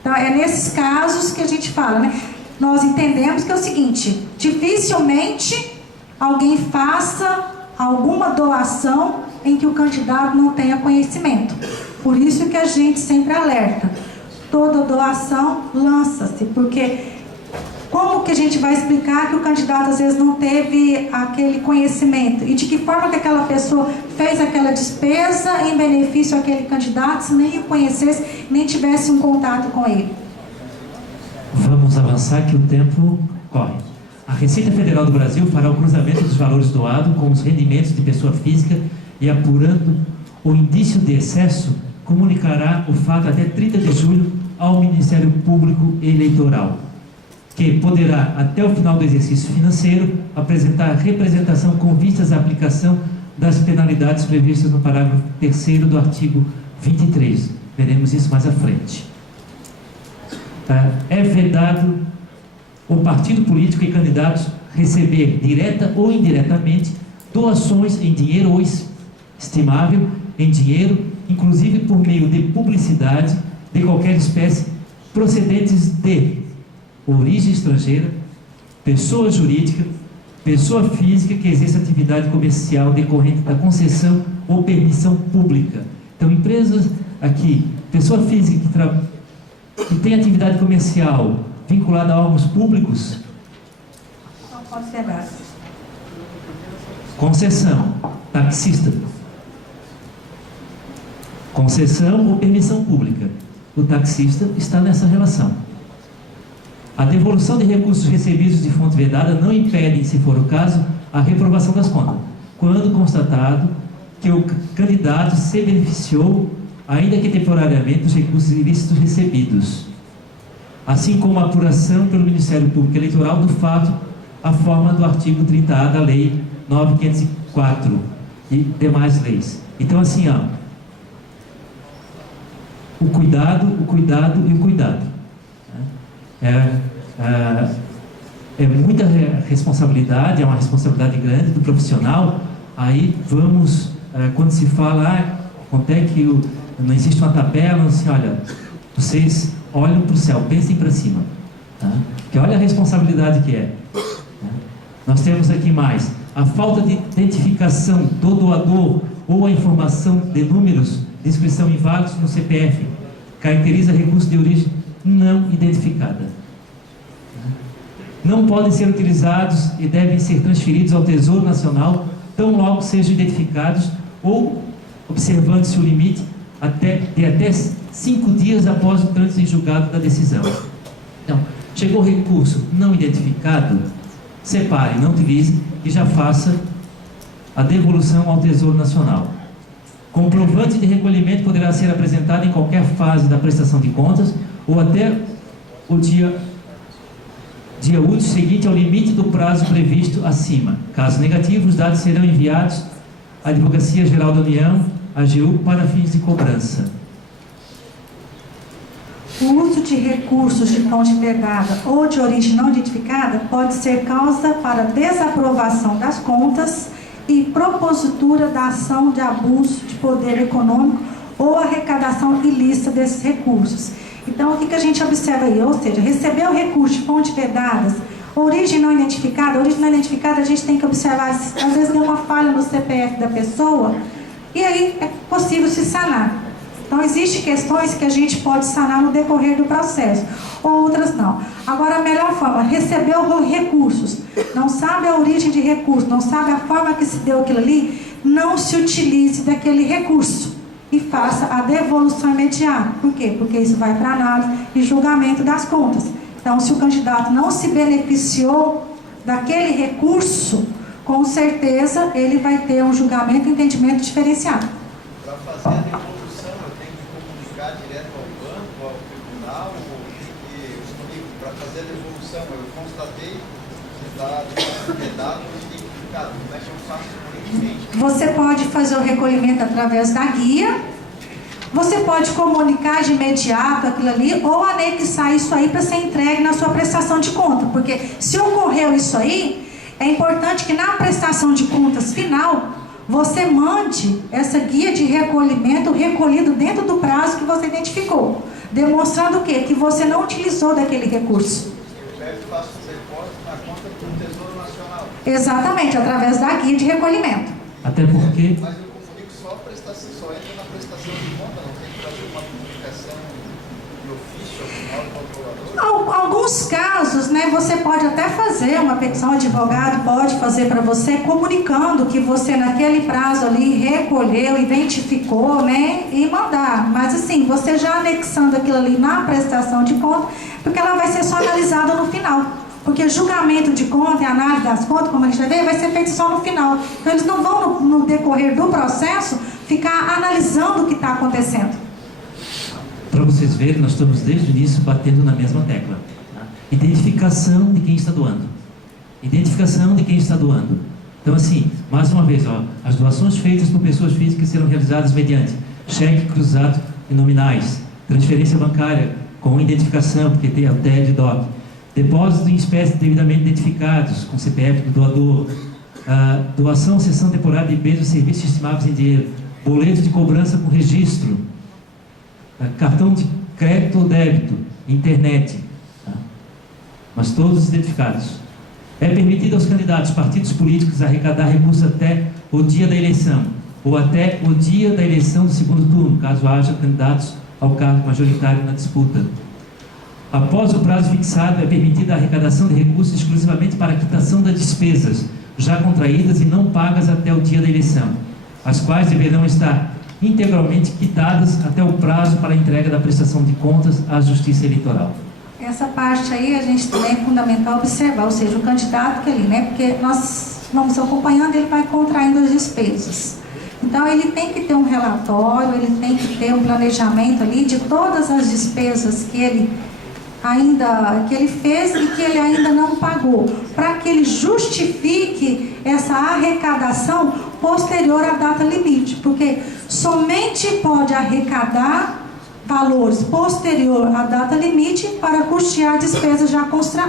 Então, é nesses casos que a gente fala, né? Nós entendemos que é o seguinte: dificilmente alguém faça alguma doação em que o candidato não tenha conhecimento. Por isso que a gente sempre alerta: toda doação lança-se, porque como que a gente vai explicar que o candidato às vezes não teve aquele conhecimento? E de que forma que aquela pessoa fez aquela despesa em benefício àquele candidato, se nem o conhecesse, nem tivesse um contato com ele? Vamos avançar que o tempo corre. A Receita Federal do Brasil fará o cruzamento dos valores doados com os rendimentos de pessoa física e, apurando o indício de excesso, comunicará o fato até 30 de julho ao Ministério Público Eleitoral, que poderá, até o final do exercício financeiro, apresentar representação com vistas à aplicação das penalidades previstas no parágrafo 3º do artigo 23. Veremos isso mais à frente. É vedado o partido político e candidatos receber, direta ou indiretamente, doações em dinheiro ou estimável em dinheiro, inclusive por meio de publicidade de qualquer espécie, procedentes de origem estrangeira, pessoa jurídica, pessoa física que exerça atividade comercial decorrente da concessão ou permissão pública. Então, empresas aqui, pessoa física que tem atividade comercial vinculada a órgãos públicos, não pode ser dado. Concessão, taxista. Concessão ou permissão pública. O taxista está nessa relação. A devolução de recursos recebidos de fonte vedada não impede, se for o caso, a reprovação das contas, quando constatado que o candidato se beneficiou, ainda que temporariamente, dos recursos ilícitos recebidos, assim como a apuração pelo Ministério Público Eleitoral do fato, a forma do artigo 30A da Lei 9.504 e demais leis. Então, assim, ó, o cuidado e o cuidado. É muita responsabilidade, é uma responsabilidade grande do profissional. Aí vamos, quando se fala, quanto é que não existe uma tabela, assim, olha, vocês olham para o céu, pensem para cima, tá? Porque olha a responsabilidade que é. Nós temos aqui mais a falta de identificação do doador ou a informação de números de inscrição inválidos no CPF caracteriza recurso de origem não identificada. Não podem ser utilizados e devem ser transferidos ao Tesouro Nacional tão logo sejam identificados ou observando-se o limite de até 5 dias após o trânsito em julgado da decisão. Então, chegou recurso não identificado, separe, não utilize e já faça a devolução ao Tesouro Nacional. Comprovante de recolhimento poderá ser apresentado em qualquer fase da prestação de contas ou até o dia útil seguinte ao limite do prazo previsto acima. Caso negativo, os dados serão enviados à Advocacia Geral da União, AGU, para fins de cobrança. O uso de recursos de fonte vedada ou de origem não identificada pode ser causa para desaprovação das contas e propositura da ação de abuso de poder econômico ou arrecadação ilícita desses recursos. Então, o que a gente observa aí? Ou seja, recebeu recurso de fonte vedadas, origem não identificada, a gente tem que observar, às vezes tem uma falha no CPF da pessoa, e aí é possível se sanar. Então, existem questões que a gente pode sanar no decorrer do processo, outras não. Agora, a melhor forma, recebeu recursos, não sabe a origem de recurso, não sabe a forma que se deu aquilo ali, não se utilize daquele recurso e faça a devolução imediata. Por quê? Porque isso vai para análise e julgamento das contas. Então, se o candidato não se beneficiou daquele recurso, com certeza ele vai ter um julgamento e entendimento diferenciado. Para fazer a devolução, eu tenho que comunicar direto ao banco, ao tribunal, ou para fazer a devolução, eu constatei que está vedado ou identificado. Como é que eu faço politicamente? Você pode fazer o recolhimento através da guia, você pode comunicar de imediato aquilo ali, ou anexar isso aí para ser entregue na sua prestação de conta, porque se ocorreu isso aí, é importante que na prestação de contas final, você mande essa guia de recolhimento recolhido dentro do prazo que você identificou, demonstrando o quê? Que você não utilizou daquele recurso. Faça o depósito na conta do Tesouro Nacional. Exatamente, através da guia de recolhimento. Até porque... Mas eu comunico só a prestação, só entra na prestação de conta, não tem que fazer uma comunicação de ofício ao final do controlador? Alguns casos, né, você pode até fazer uma petição, advogado pode fazer para você, comunicando que você naquele prazo ali recolheu, identificou, né, e mandar. Mas assim, você já anexando aquilo ali na prestação de conta, porque ela vai ser só analisada no final. Porque julgamento de conta e análise das contas, como a gente vai ver, vai ser feito só no final. Então eles não vão, no decorrer do processo, ficar analisando o que está acontecendo. Para vocês verem, nós estamos desde o início batendo na mesma tecla. Tá? Identificação de quem está doando. Identificação de quem está doando. Então assim, mais uma vez, ó, as doações feitas por pessoas físicas serão realizadas mediante cheque cruzado e nominais, transferência bancária com identificação, porque tem a TED e DOC, depósito em espécie devidamente identificados, com CPF do doador, doação, cessão temporária de bens ou serviços estimáveis em dinheiro, boleto de cobrança com registro, cartão de crédito ou débito, internet, tá? Mas todos identificados. É permitido aos candidatos, partidos políticos, arrecadar recursos até o dia da eleição, ou até o dia da eleição do segundo turno, caso haja candidatos ao cargo majoritário na disputa. Após o prazo fixado, é permitida a arrecadação de recursos exclusivamente para a quitação das despesas já contraídas e não pagas até o dia da eleição, as quais deverão estar integralmente quitadas até o prazo para a entrega da prestação de contas à Justiça Eleitoral. Essa parte aí a gente também é fundamental observar, ou seja, o candidato que ali, né, porque nós vamos acompanhando, ele vai contraindo as despesas. Então ele tem que ter um relatório, ele tem que ter um planejamento ali de todas as despesas que ele fez e que ele ainda não pagou, para que ele justifique essa arrecadação posterior à data limite, porque somente pode arrecadar valores posterior à data limite para custear despesas já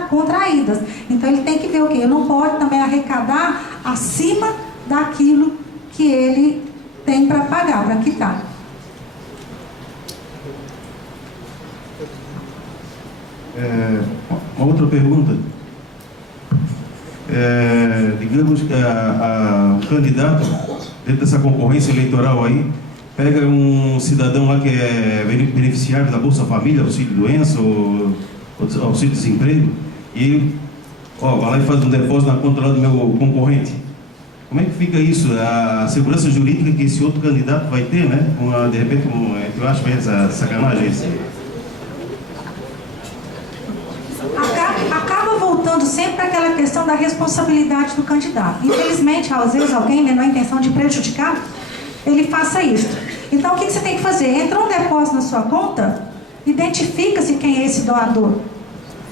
contraídas. Então ele tem que ver o quê? Ele não pode também arrecadar acima daquilo que ele tem para pagar, para quitar. Uma outra pergunta. Digamos que o candidato, dentro dessa concorrência eleitoral aí, pega um cidadão lá que é beneficiário da Bolsa Família, auxílio-doença ou auxílio-desemprego, e vai lá e faz um depósito na conta lá do meu concorrente. Como é que fica isso? A segurança jurídica que esse outro candidato vai ter, né? De repente, eu acho meio essa sacanagem assim. Acaba voltando sempre para aquela questão da responsabilidade do candidato. Infelizmente, às vezes alguém, né, na intenção de prejudicar, ele faça isso. Então, o que você tem que fazer? Entra um depósito na sua conta, identifica-se quem é esse doador.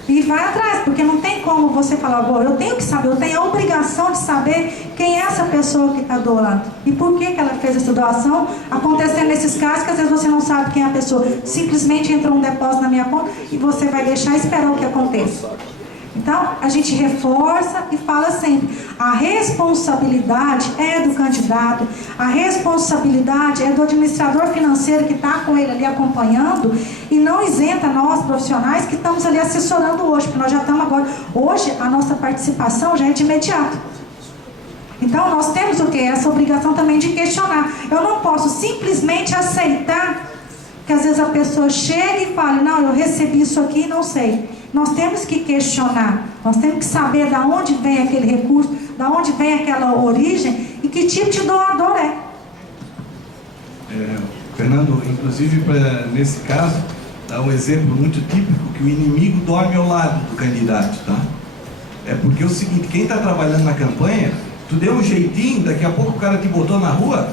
E vai atrás, porque não tem como você falar, eu tenho que saber, eu tenho a obrigação de saber quem é essa pessoa que está doando. E por que ela fez essa doação, acontecendo nesses casos que às vezes você não sabe quem é a pessoa. Simplesmente entrou um depósito na minha conta e você vai deixar esperar o que aconteça. Então, a gente reforça e fala sempre, a responsabilidade é do candidato, a responsabilidade é do administrador financeiro que está com ele ali acompanhando e não isenta nós, profissionais, que estamos ali assessorando hoje, porque nós já estamos agora, hoje a nossa participação já é de imediato. Então, nós temos o quê? Essa obrigação também de questionar. Eu não posso simplesmente aceitar que às vezes a pessoa chega e fala, não, eu recebi isso aqui e não sei. Nós temos que questionar, nós temos que saber de onde vem aquele recurso, de onde vem aquela origem e que tipo de doador é. Fernando, inclusive nesse caso, dá um exemplo muito típico que o inimigo dorme ao lado do candidato, tá? É porque é o seguinte, quem está trabalhando na campanha, tu deu um jeitinho, daqui a pouco o cara te botou na rua,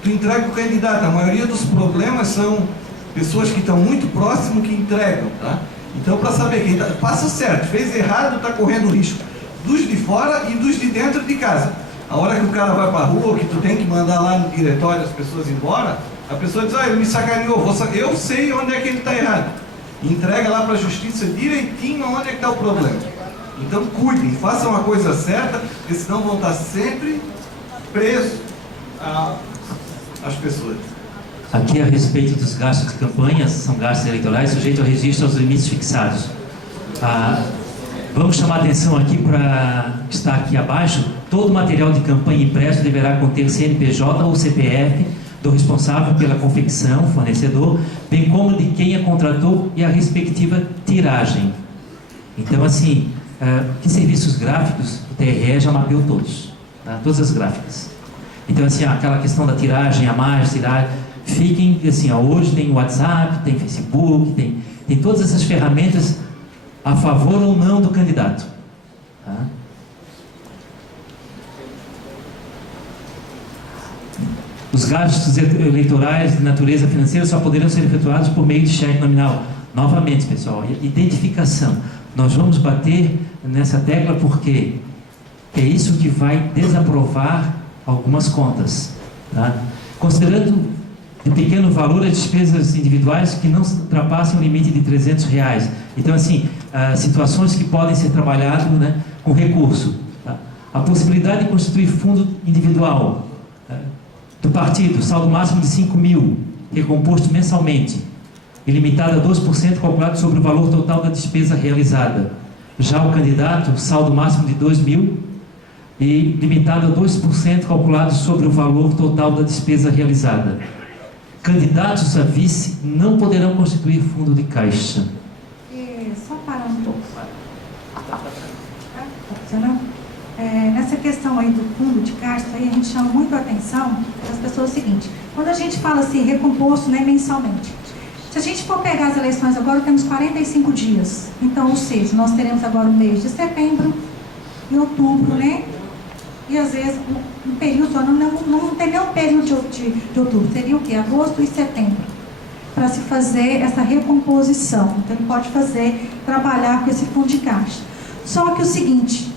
tu entrega o candidato. A maioria dos problemas são pessoas que estão muito próximo que entregam, tá? Então, para saber quem passa certo, fez errado, está correndo risco dos de fora e dos de dentro de casa. A hora que o cara vai para a rua, que tu tem que mandar lá no diretório as pessoas embora, a pessoa diz, ele me sacaneou, eu sei onde é que ele está errado. Entrega lá para a justiça direitinho onde é que está o problema. Então cuidem, façam a coisa certa, porque senão vão estar sempre presos às pessoas. Aqui a respeito dos gastos de campanha, são gastos eleitorais sujeitos ao registro aos limites fixados. Vamos chamar a atenção aqui para que está aqui abaixo: todo material de campanha impresso deverá conter CNPJ ou CPF do responsável pela confecção, fornecedor, bem como de quem a contratou e a respectiva tiragem. Então, assim, que serviços gráficos, o TRE já mapeou todos, tá? Todas as gráficas. Então, assim, aquela questão da tiragem, a mais, tiragem, fiquem, assim, hoje tem WhatsApp, tem Facebook, tem todas essas ferramentas a favor ou não do candidato. Tá? Os gastos eleitorais de natureza financeira só poderão ser efetuados por meio de cheque nominal. Novamente, pessoal, identificação. Nós vamos bater nessa tecla porque é isso que vai desaprovar algumas contas. Tá? Considerando de pequeno valor as despesas individuais que não ultrapassem o limite de R$300. Então, assim, situações que podem ser trabalhadas, né, com recurso. Tá? A possibilidade de constituir fundo individual do partido, saldo máximo de 5 mil, recomposto mensalmente, e limitado a 2% calculado sobre o valor total da despesa realizada. Já o candidato, saldo máximo de 2 mil e limitado a 2% calculado sobre o valor total da despesa realizada. Candidatos a vice não poderão constituir fundo de caixa. Só parar um pouco. Nessa questão aí do fundo de caixa, aí a gente chama muito a atenção das pessoas o seguinte: quando a gente fala assim, recomposto, né, mensalmente, se a gente for pegar as eleições agora, temos 45 dias. Então, ou seja, nós teremos agora o mês de setembro e outubro, né? E às vezes um período, não tem nenhum período de outubro, seria o quê? Agosto e setembro, para se fazer essa recomposição. Então ele pode trabalhar com esse fundo de caixa. Só que o seguinte,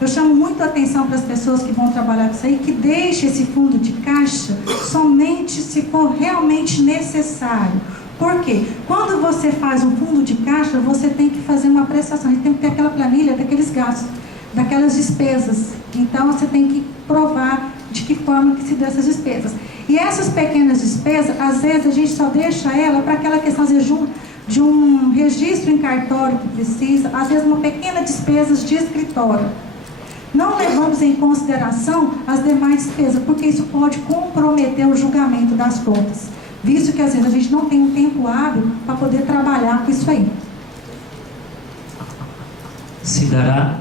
eu chamo muito a atenção para as pessoas que vão trabalhar com isso aí, que deixe esse fundo de caixa somente se for realmente necessário. Por quê? Quando você faz um fundo de caixa, você tem que fazer uma prestação, a gente tem que ter aquela planilha daqueles gastos, daquelas despesas. Então você tem que provar de que forma que se dá essas despesas. E essas pequenas despesas, às vezes a gente só deixa ela para aquela questão, às vezes, de um registro em cartório que precisa, às vezes uma pequena despesa de escritório. Não levamos em consideração as demais despesas, porque isso pode comprometer o julgamento das contas, visto que às vezes a gente não tem um tempo hábil para poder trabalhar com isso aí. Se dará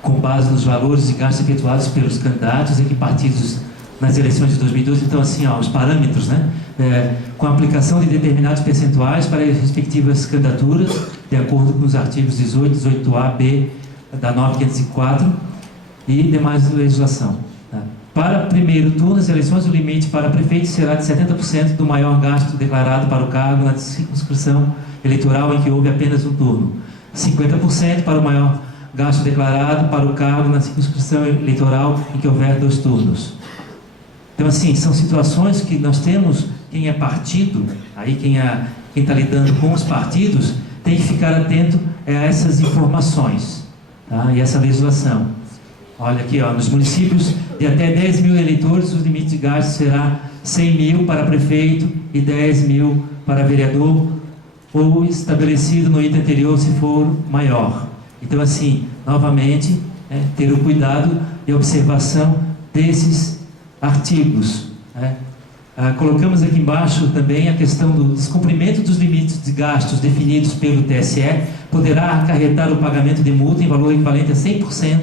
com base nos valores de gastos efetuados pelos candidatos e que partidos nas eleições de 2012. Então, assim, os parâmetros, né? Com a aplicação de determinados percentuais para as respectivas candidaturas, de acordo com os artigos 18, 18A, B da 9504 e demais legislação. Tá? Para primeiro turno, as eleições, o limite para prefeito será de 70% do maior gasto declarado para o cargo na circunscrição eleitoral em que houve apenas um turno. 50% para o maior gasto declarado para o cargo na circunscrição eleitoral em que houver 2 turnos. Então, assim, são situações que nós temos, quem é partido, aí quem está lidando com os partidos, tem que ficar atento a essas informações, tá? E essa legislação. Olha aqui, nos municípios de até 10 mil eleitores, o limite de gasto será 100 mil para prefeito e 10 mil para vereador, ou estabelecido no item anterior se for maior. Então, assim, novamente, ter o cuidado e observação desses artigos. Colocamos aqui embaixo também a questão do descumprimento dos limites de gastos definidos pelo TSE, poderá acarretar o pagamento de multa em valor equivalente a 100%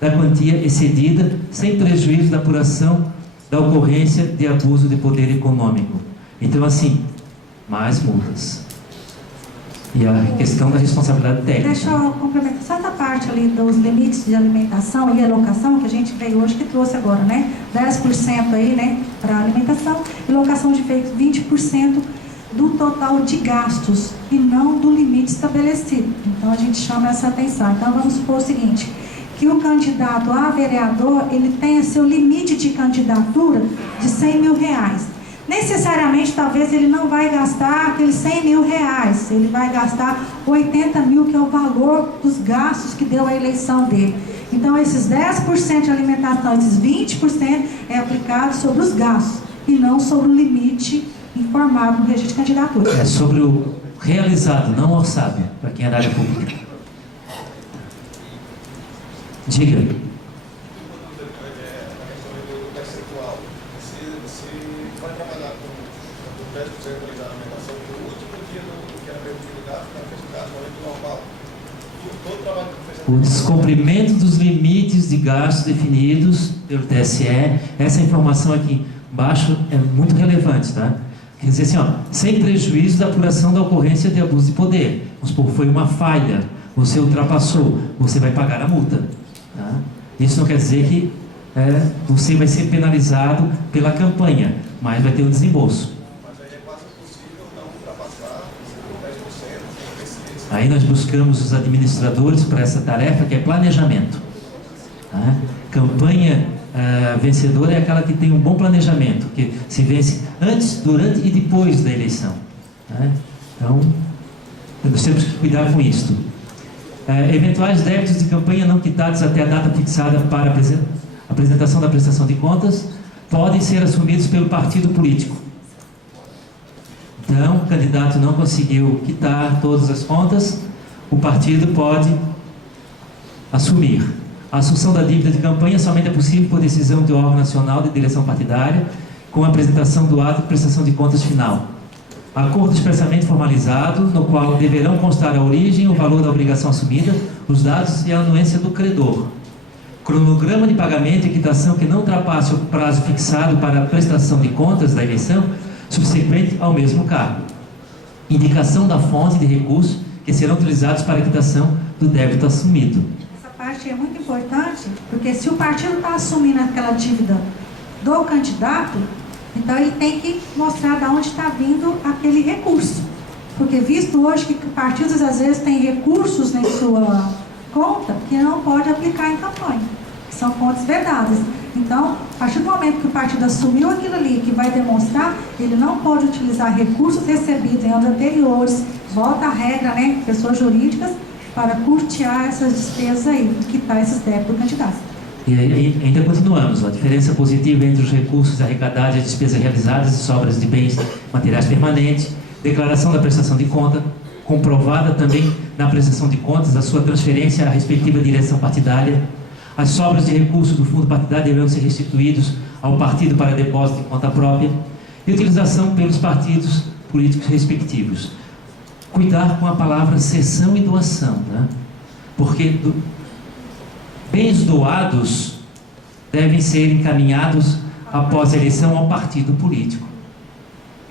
da quantia excedida, sem prejuízo da apuração da ocorrência de abuso de poder econômico. Então, assim, mais multas. E a questão da responsabilidade técnica. Deixa eu complementar só essa parte ali dos limites de alimentação e alocação que a gente veio hoje, que trouxe agora, né? 10% aí, né, para alimentação e locação de veículos, 20% do total de gastos e não do limite estabelecido. Então a gente chama essa atenção. Então vamos supor o seguinte, que o candidato a vereador, ele tenha seu limite de candidatura de R$100 mil. necessariamente, talvez, ele não vai gastar aqueles 100 mil reais, ele vai gastar 80 mil, que é o valor dos gastos que deu a eleição dele. Então, esses 10% de alimentação, esses 20% é aplicado sobre os gastos, e não sobre o limite informado no registro de candidatura. É sobre o realizado, não o orçado, para quem é da área pública. Diga. O descumprimento dos limites de gastos definidos pelo TSE, essa informação aqui embaixo é muito relevante, tá? Quer dizer assim, ó, sem prejuízo da apuração da ocorrência de abuso de poder. Vamos supor, foi uma falha, você ultrapassou, você vai pagar a multa. Tá? Isso não quer dizer que você vai ser penalizado pela campanha, mas vai ter um desembolso. Aí nós buscamos os administradores para essa tarefa, que é planejamento. Tá? Campanha vencedora é aquela que tem um bom planejamento, que se vence antes, durante e depois da eleição. Tá? Então, nós temos que cuidar com isto. Eventuais débitos de campanha não quitados até a data fixada para a apresentação da prestação de contas podem ser assumidos pelo partido político. Então, o candidato não conseguiu quitar todas as contas, o partido pode assumir. A assunção da dívida de campanha somente é possível por decisão do órgão nacional de direção partidária, com a apresentação do ato de prestação de contas final. Acordo expressamente formalizado, no qual deverão constar a origem, o valor da obrigação assumida, os dados e a anuência do credor. Cronograma de pagamento e quitação que não ultrapasse o prazo fixado para a prestação de contas da eleição, subsequente ao mesmo cargo. Indicação da fonte de recursos que serão utilizados para a quitação do débito assumido. Essa parte é muito importante, porque se o partido está assumindo aquela dívida do candidato, então ele tem que mostrar de onde está vindo aquele recurso. Porque visto hoje que partidos às vezes têm recursos em sua conta que não pode aplicar em campanha. São contas vedadas. Então, a partir do momento que o partido assumiu aquilo ali, que vai demonstrar, ele não pode utilizar recursos recebidos em anos anteriores, volta a regra, né, pessoas jurídicas, para custear essas despesas aí, quitar esses débitos do candidato. E ainda continuamos, a diferença positiva entre os recursos arrecadados e as despesas realizadas e sobras de bens materiais permanentes, declaração da prestação de conta, comprovada também na prestação de contas a sua transferência à respectiva direção partidária. As sobras de recursos do fundo partidário deverão ser restituídos ao partido para depósito em conta própria e utilização pelos partidos políticos respectivos. Cuidar com a palavra cessão e doação, né? Porque bens doados devem ser encaminhados após a eleição ao partido político.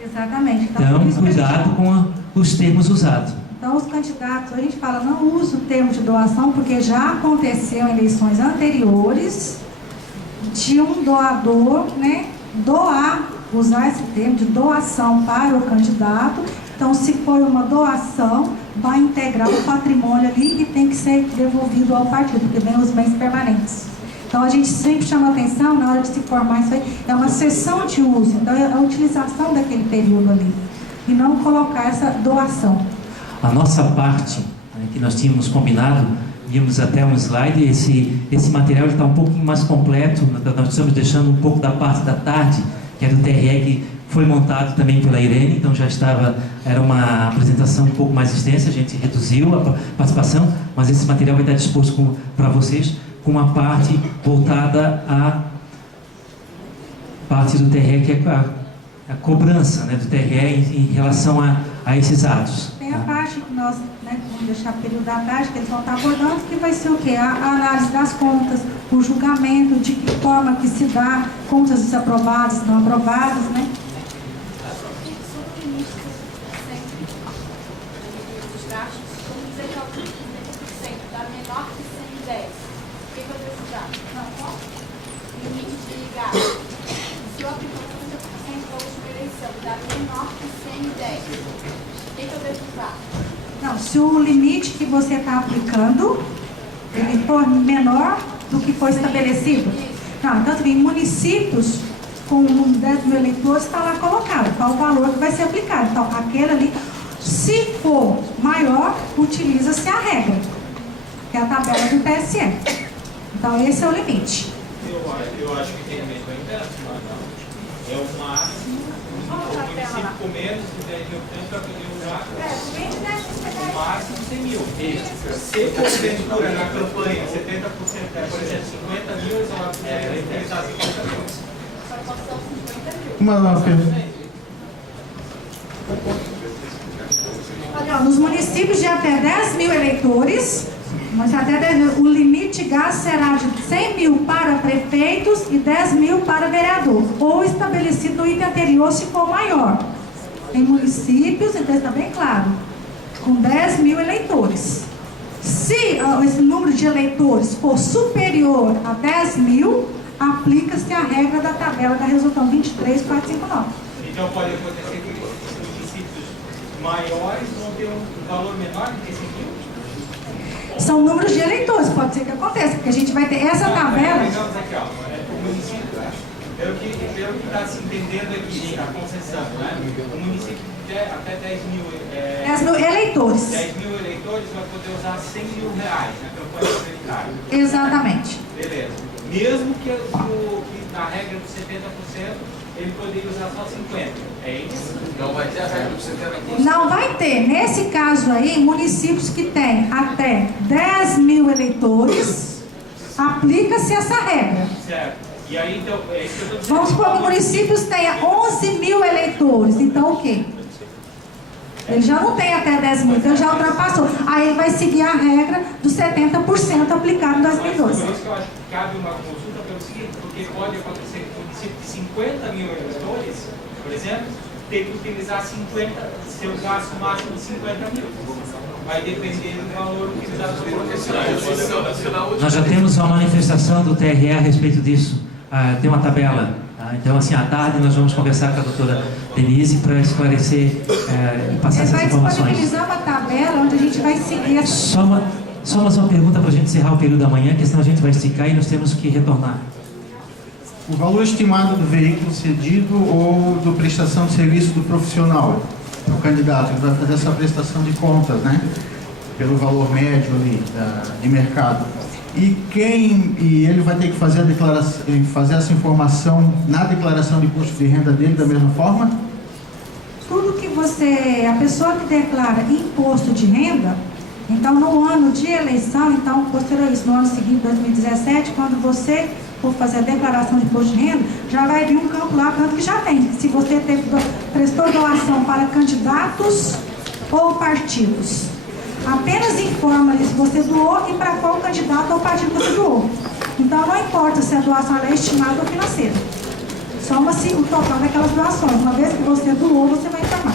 Exatamente. Então, cuidado com os termos usados. Então, os candidatos, a gente fala, não usa o termo de doação, porque já aconteceu em eleições anteriores de um doador, né, usar esse termo de doação para o candidato. Então, se for uma doação, vai integrar o patrimônio ali e tem que ser devolvido ao partido, porque vem os bens permanentes. Então, a gente sempre chama atenção, na hora de se formar isso aí, é uma cessão de uso, então é a utilização daquele período ali, e não colocar essa doação. A nossa parte, né, que nós tínhamos combinado, vimos até um slide, esse material está um pouquinho mais completo, nós estamos deixando um pouco da parte da tarde, que é do TRE, que foi montado também pela Irene, então já estava, era uma apresentação um pouco mais extensa, a gente reduziu a participação, mas esse material vai estar disposto para vocês, com uma parte voltada à parte do TRE, que é a cobrança, né, do TRE em relação a esses atos. Tem a parte que nós, né, vamos deixar o período da tarde, que eles vão estar abordando, que vai ser o quê? A análise das contas, o julgamento, de que forma que se dá contas desaprovadas, não aprovadas, né? Não, se o limite que você está aplicando, ele for menor do que foi estabelecido. Não, então, em municípios, com o número de 10 mil eleitores, está lá colocado, qual o valor que vai ser aplicado. Então, aquele ali, se for maior, utiliza-se a regra, que é a tabela do TSE. Então, esse é o limite. Eu acho que tem limite bem perto, mas não. É o máximo, o município com menos de 10 mil para poder usar o máximo 100 mil. Se porventura na campanha 70%, por exemplo, 50 mil, eles vão utilizar 50 mil. Uma pergunta. Olha, nos municípios de até 10 mil eleitores, mas até 10 mil, o limite gasto será de 100 mil para prefeitos e 10 mil para vereador, ou estabelecido no item anterior se for maior. Em municípios, então está bem claro, com 10 mil eleitores. Se esse número de eleitores for superior a 10 mil, aplica-se a regra da tabela da resolução 23459. Então pode acontecer que os municípios maiores vão ter um valor menor do que 100 mil? São números de eleitores, pode ser que aconteça, porque a gente vai ter essa tabela. Digamos aqui, ó, o município, pelo que está se entendendo aqui, a concessão, né? O município até 10 mil, 10 mil eleitores. 10 mil eleitores vai poder usar 100 mil reais na campanha comunitária. Exatamente. Beleza. Mesmo que na regra dos 70%, ele poderia usar só 50%. É isso? Não vai ter a regra dos 70%. Não vai ter. Nesse caso aí, municípios que têm até 10 mil eleitores, aplica-se essa regra. Certo. E aí, então, é isso que eu estou dizendo. Vamos supor que municípios tenham 11 mil eleitores. Então, o quê? Ele já não tem até 10 mil, então ele já ultrapassou. Aí ele vai seguir a regra dos 70% aplicado em 2012. Por isso que eu acho que cabe uma consulta pelo seguinte, porque pode acontecer que o município de 50 mil eleitores, por exemplo, ter que utilizar 50, seu gasto máximo de 50 mil. Vai depender do valor utilizado pelo profissional. Nós já temos uma manifestação do TRE a respeito disso. Tem uma tabela. Então, assim, à tarde nós vamos conversar com a doutora Denise para esclarecer e passar essas informações. Vai disponibilizar uma tabela onde a gente vai seguir essa... Só mais uma pergunta para a gente encerrar o período da manhã, que senão a gente vai esticar e nós temos que retornar. O valor estimado do veículo cedido ou do prestação de serviço do profissional, o candidato, ele vai fazer essa prestação de contas, né? Pelo valor médio ali de mercado. E ele vai ter que fazer a declaração, fazer essa informação na declaração de imposto de renda dele da mesma forma? Tudo que a pessoa que declara imposto de renda, então no ano de eleição, então posterior a isso, no ano seguinte, 2017, quando você for fazer a declaração de imposto de renda, já vai vir um campo lá, tanto que já tem. Se você prestou doação para candidatos ou partidos. Apenas informa se você doou e para qual candidato ou partido você doou. Então não importa se a doação é estimada ou financeira. Soma-se o total daquelas doações. Uma vez que você doou, você vai informar.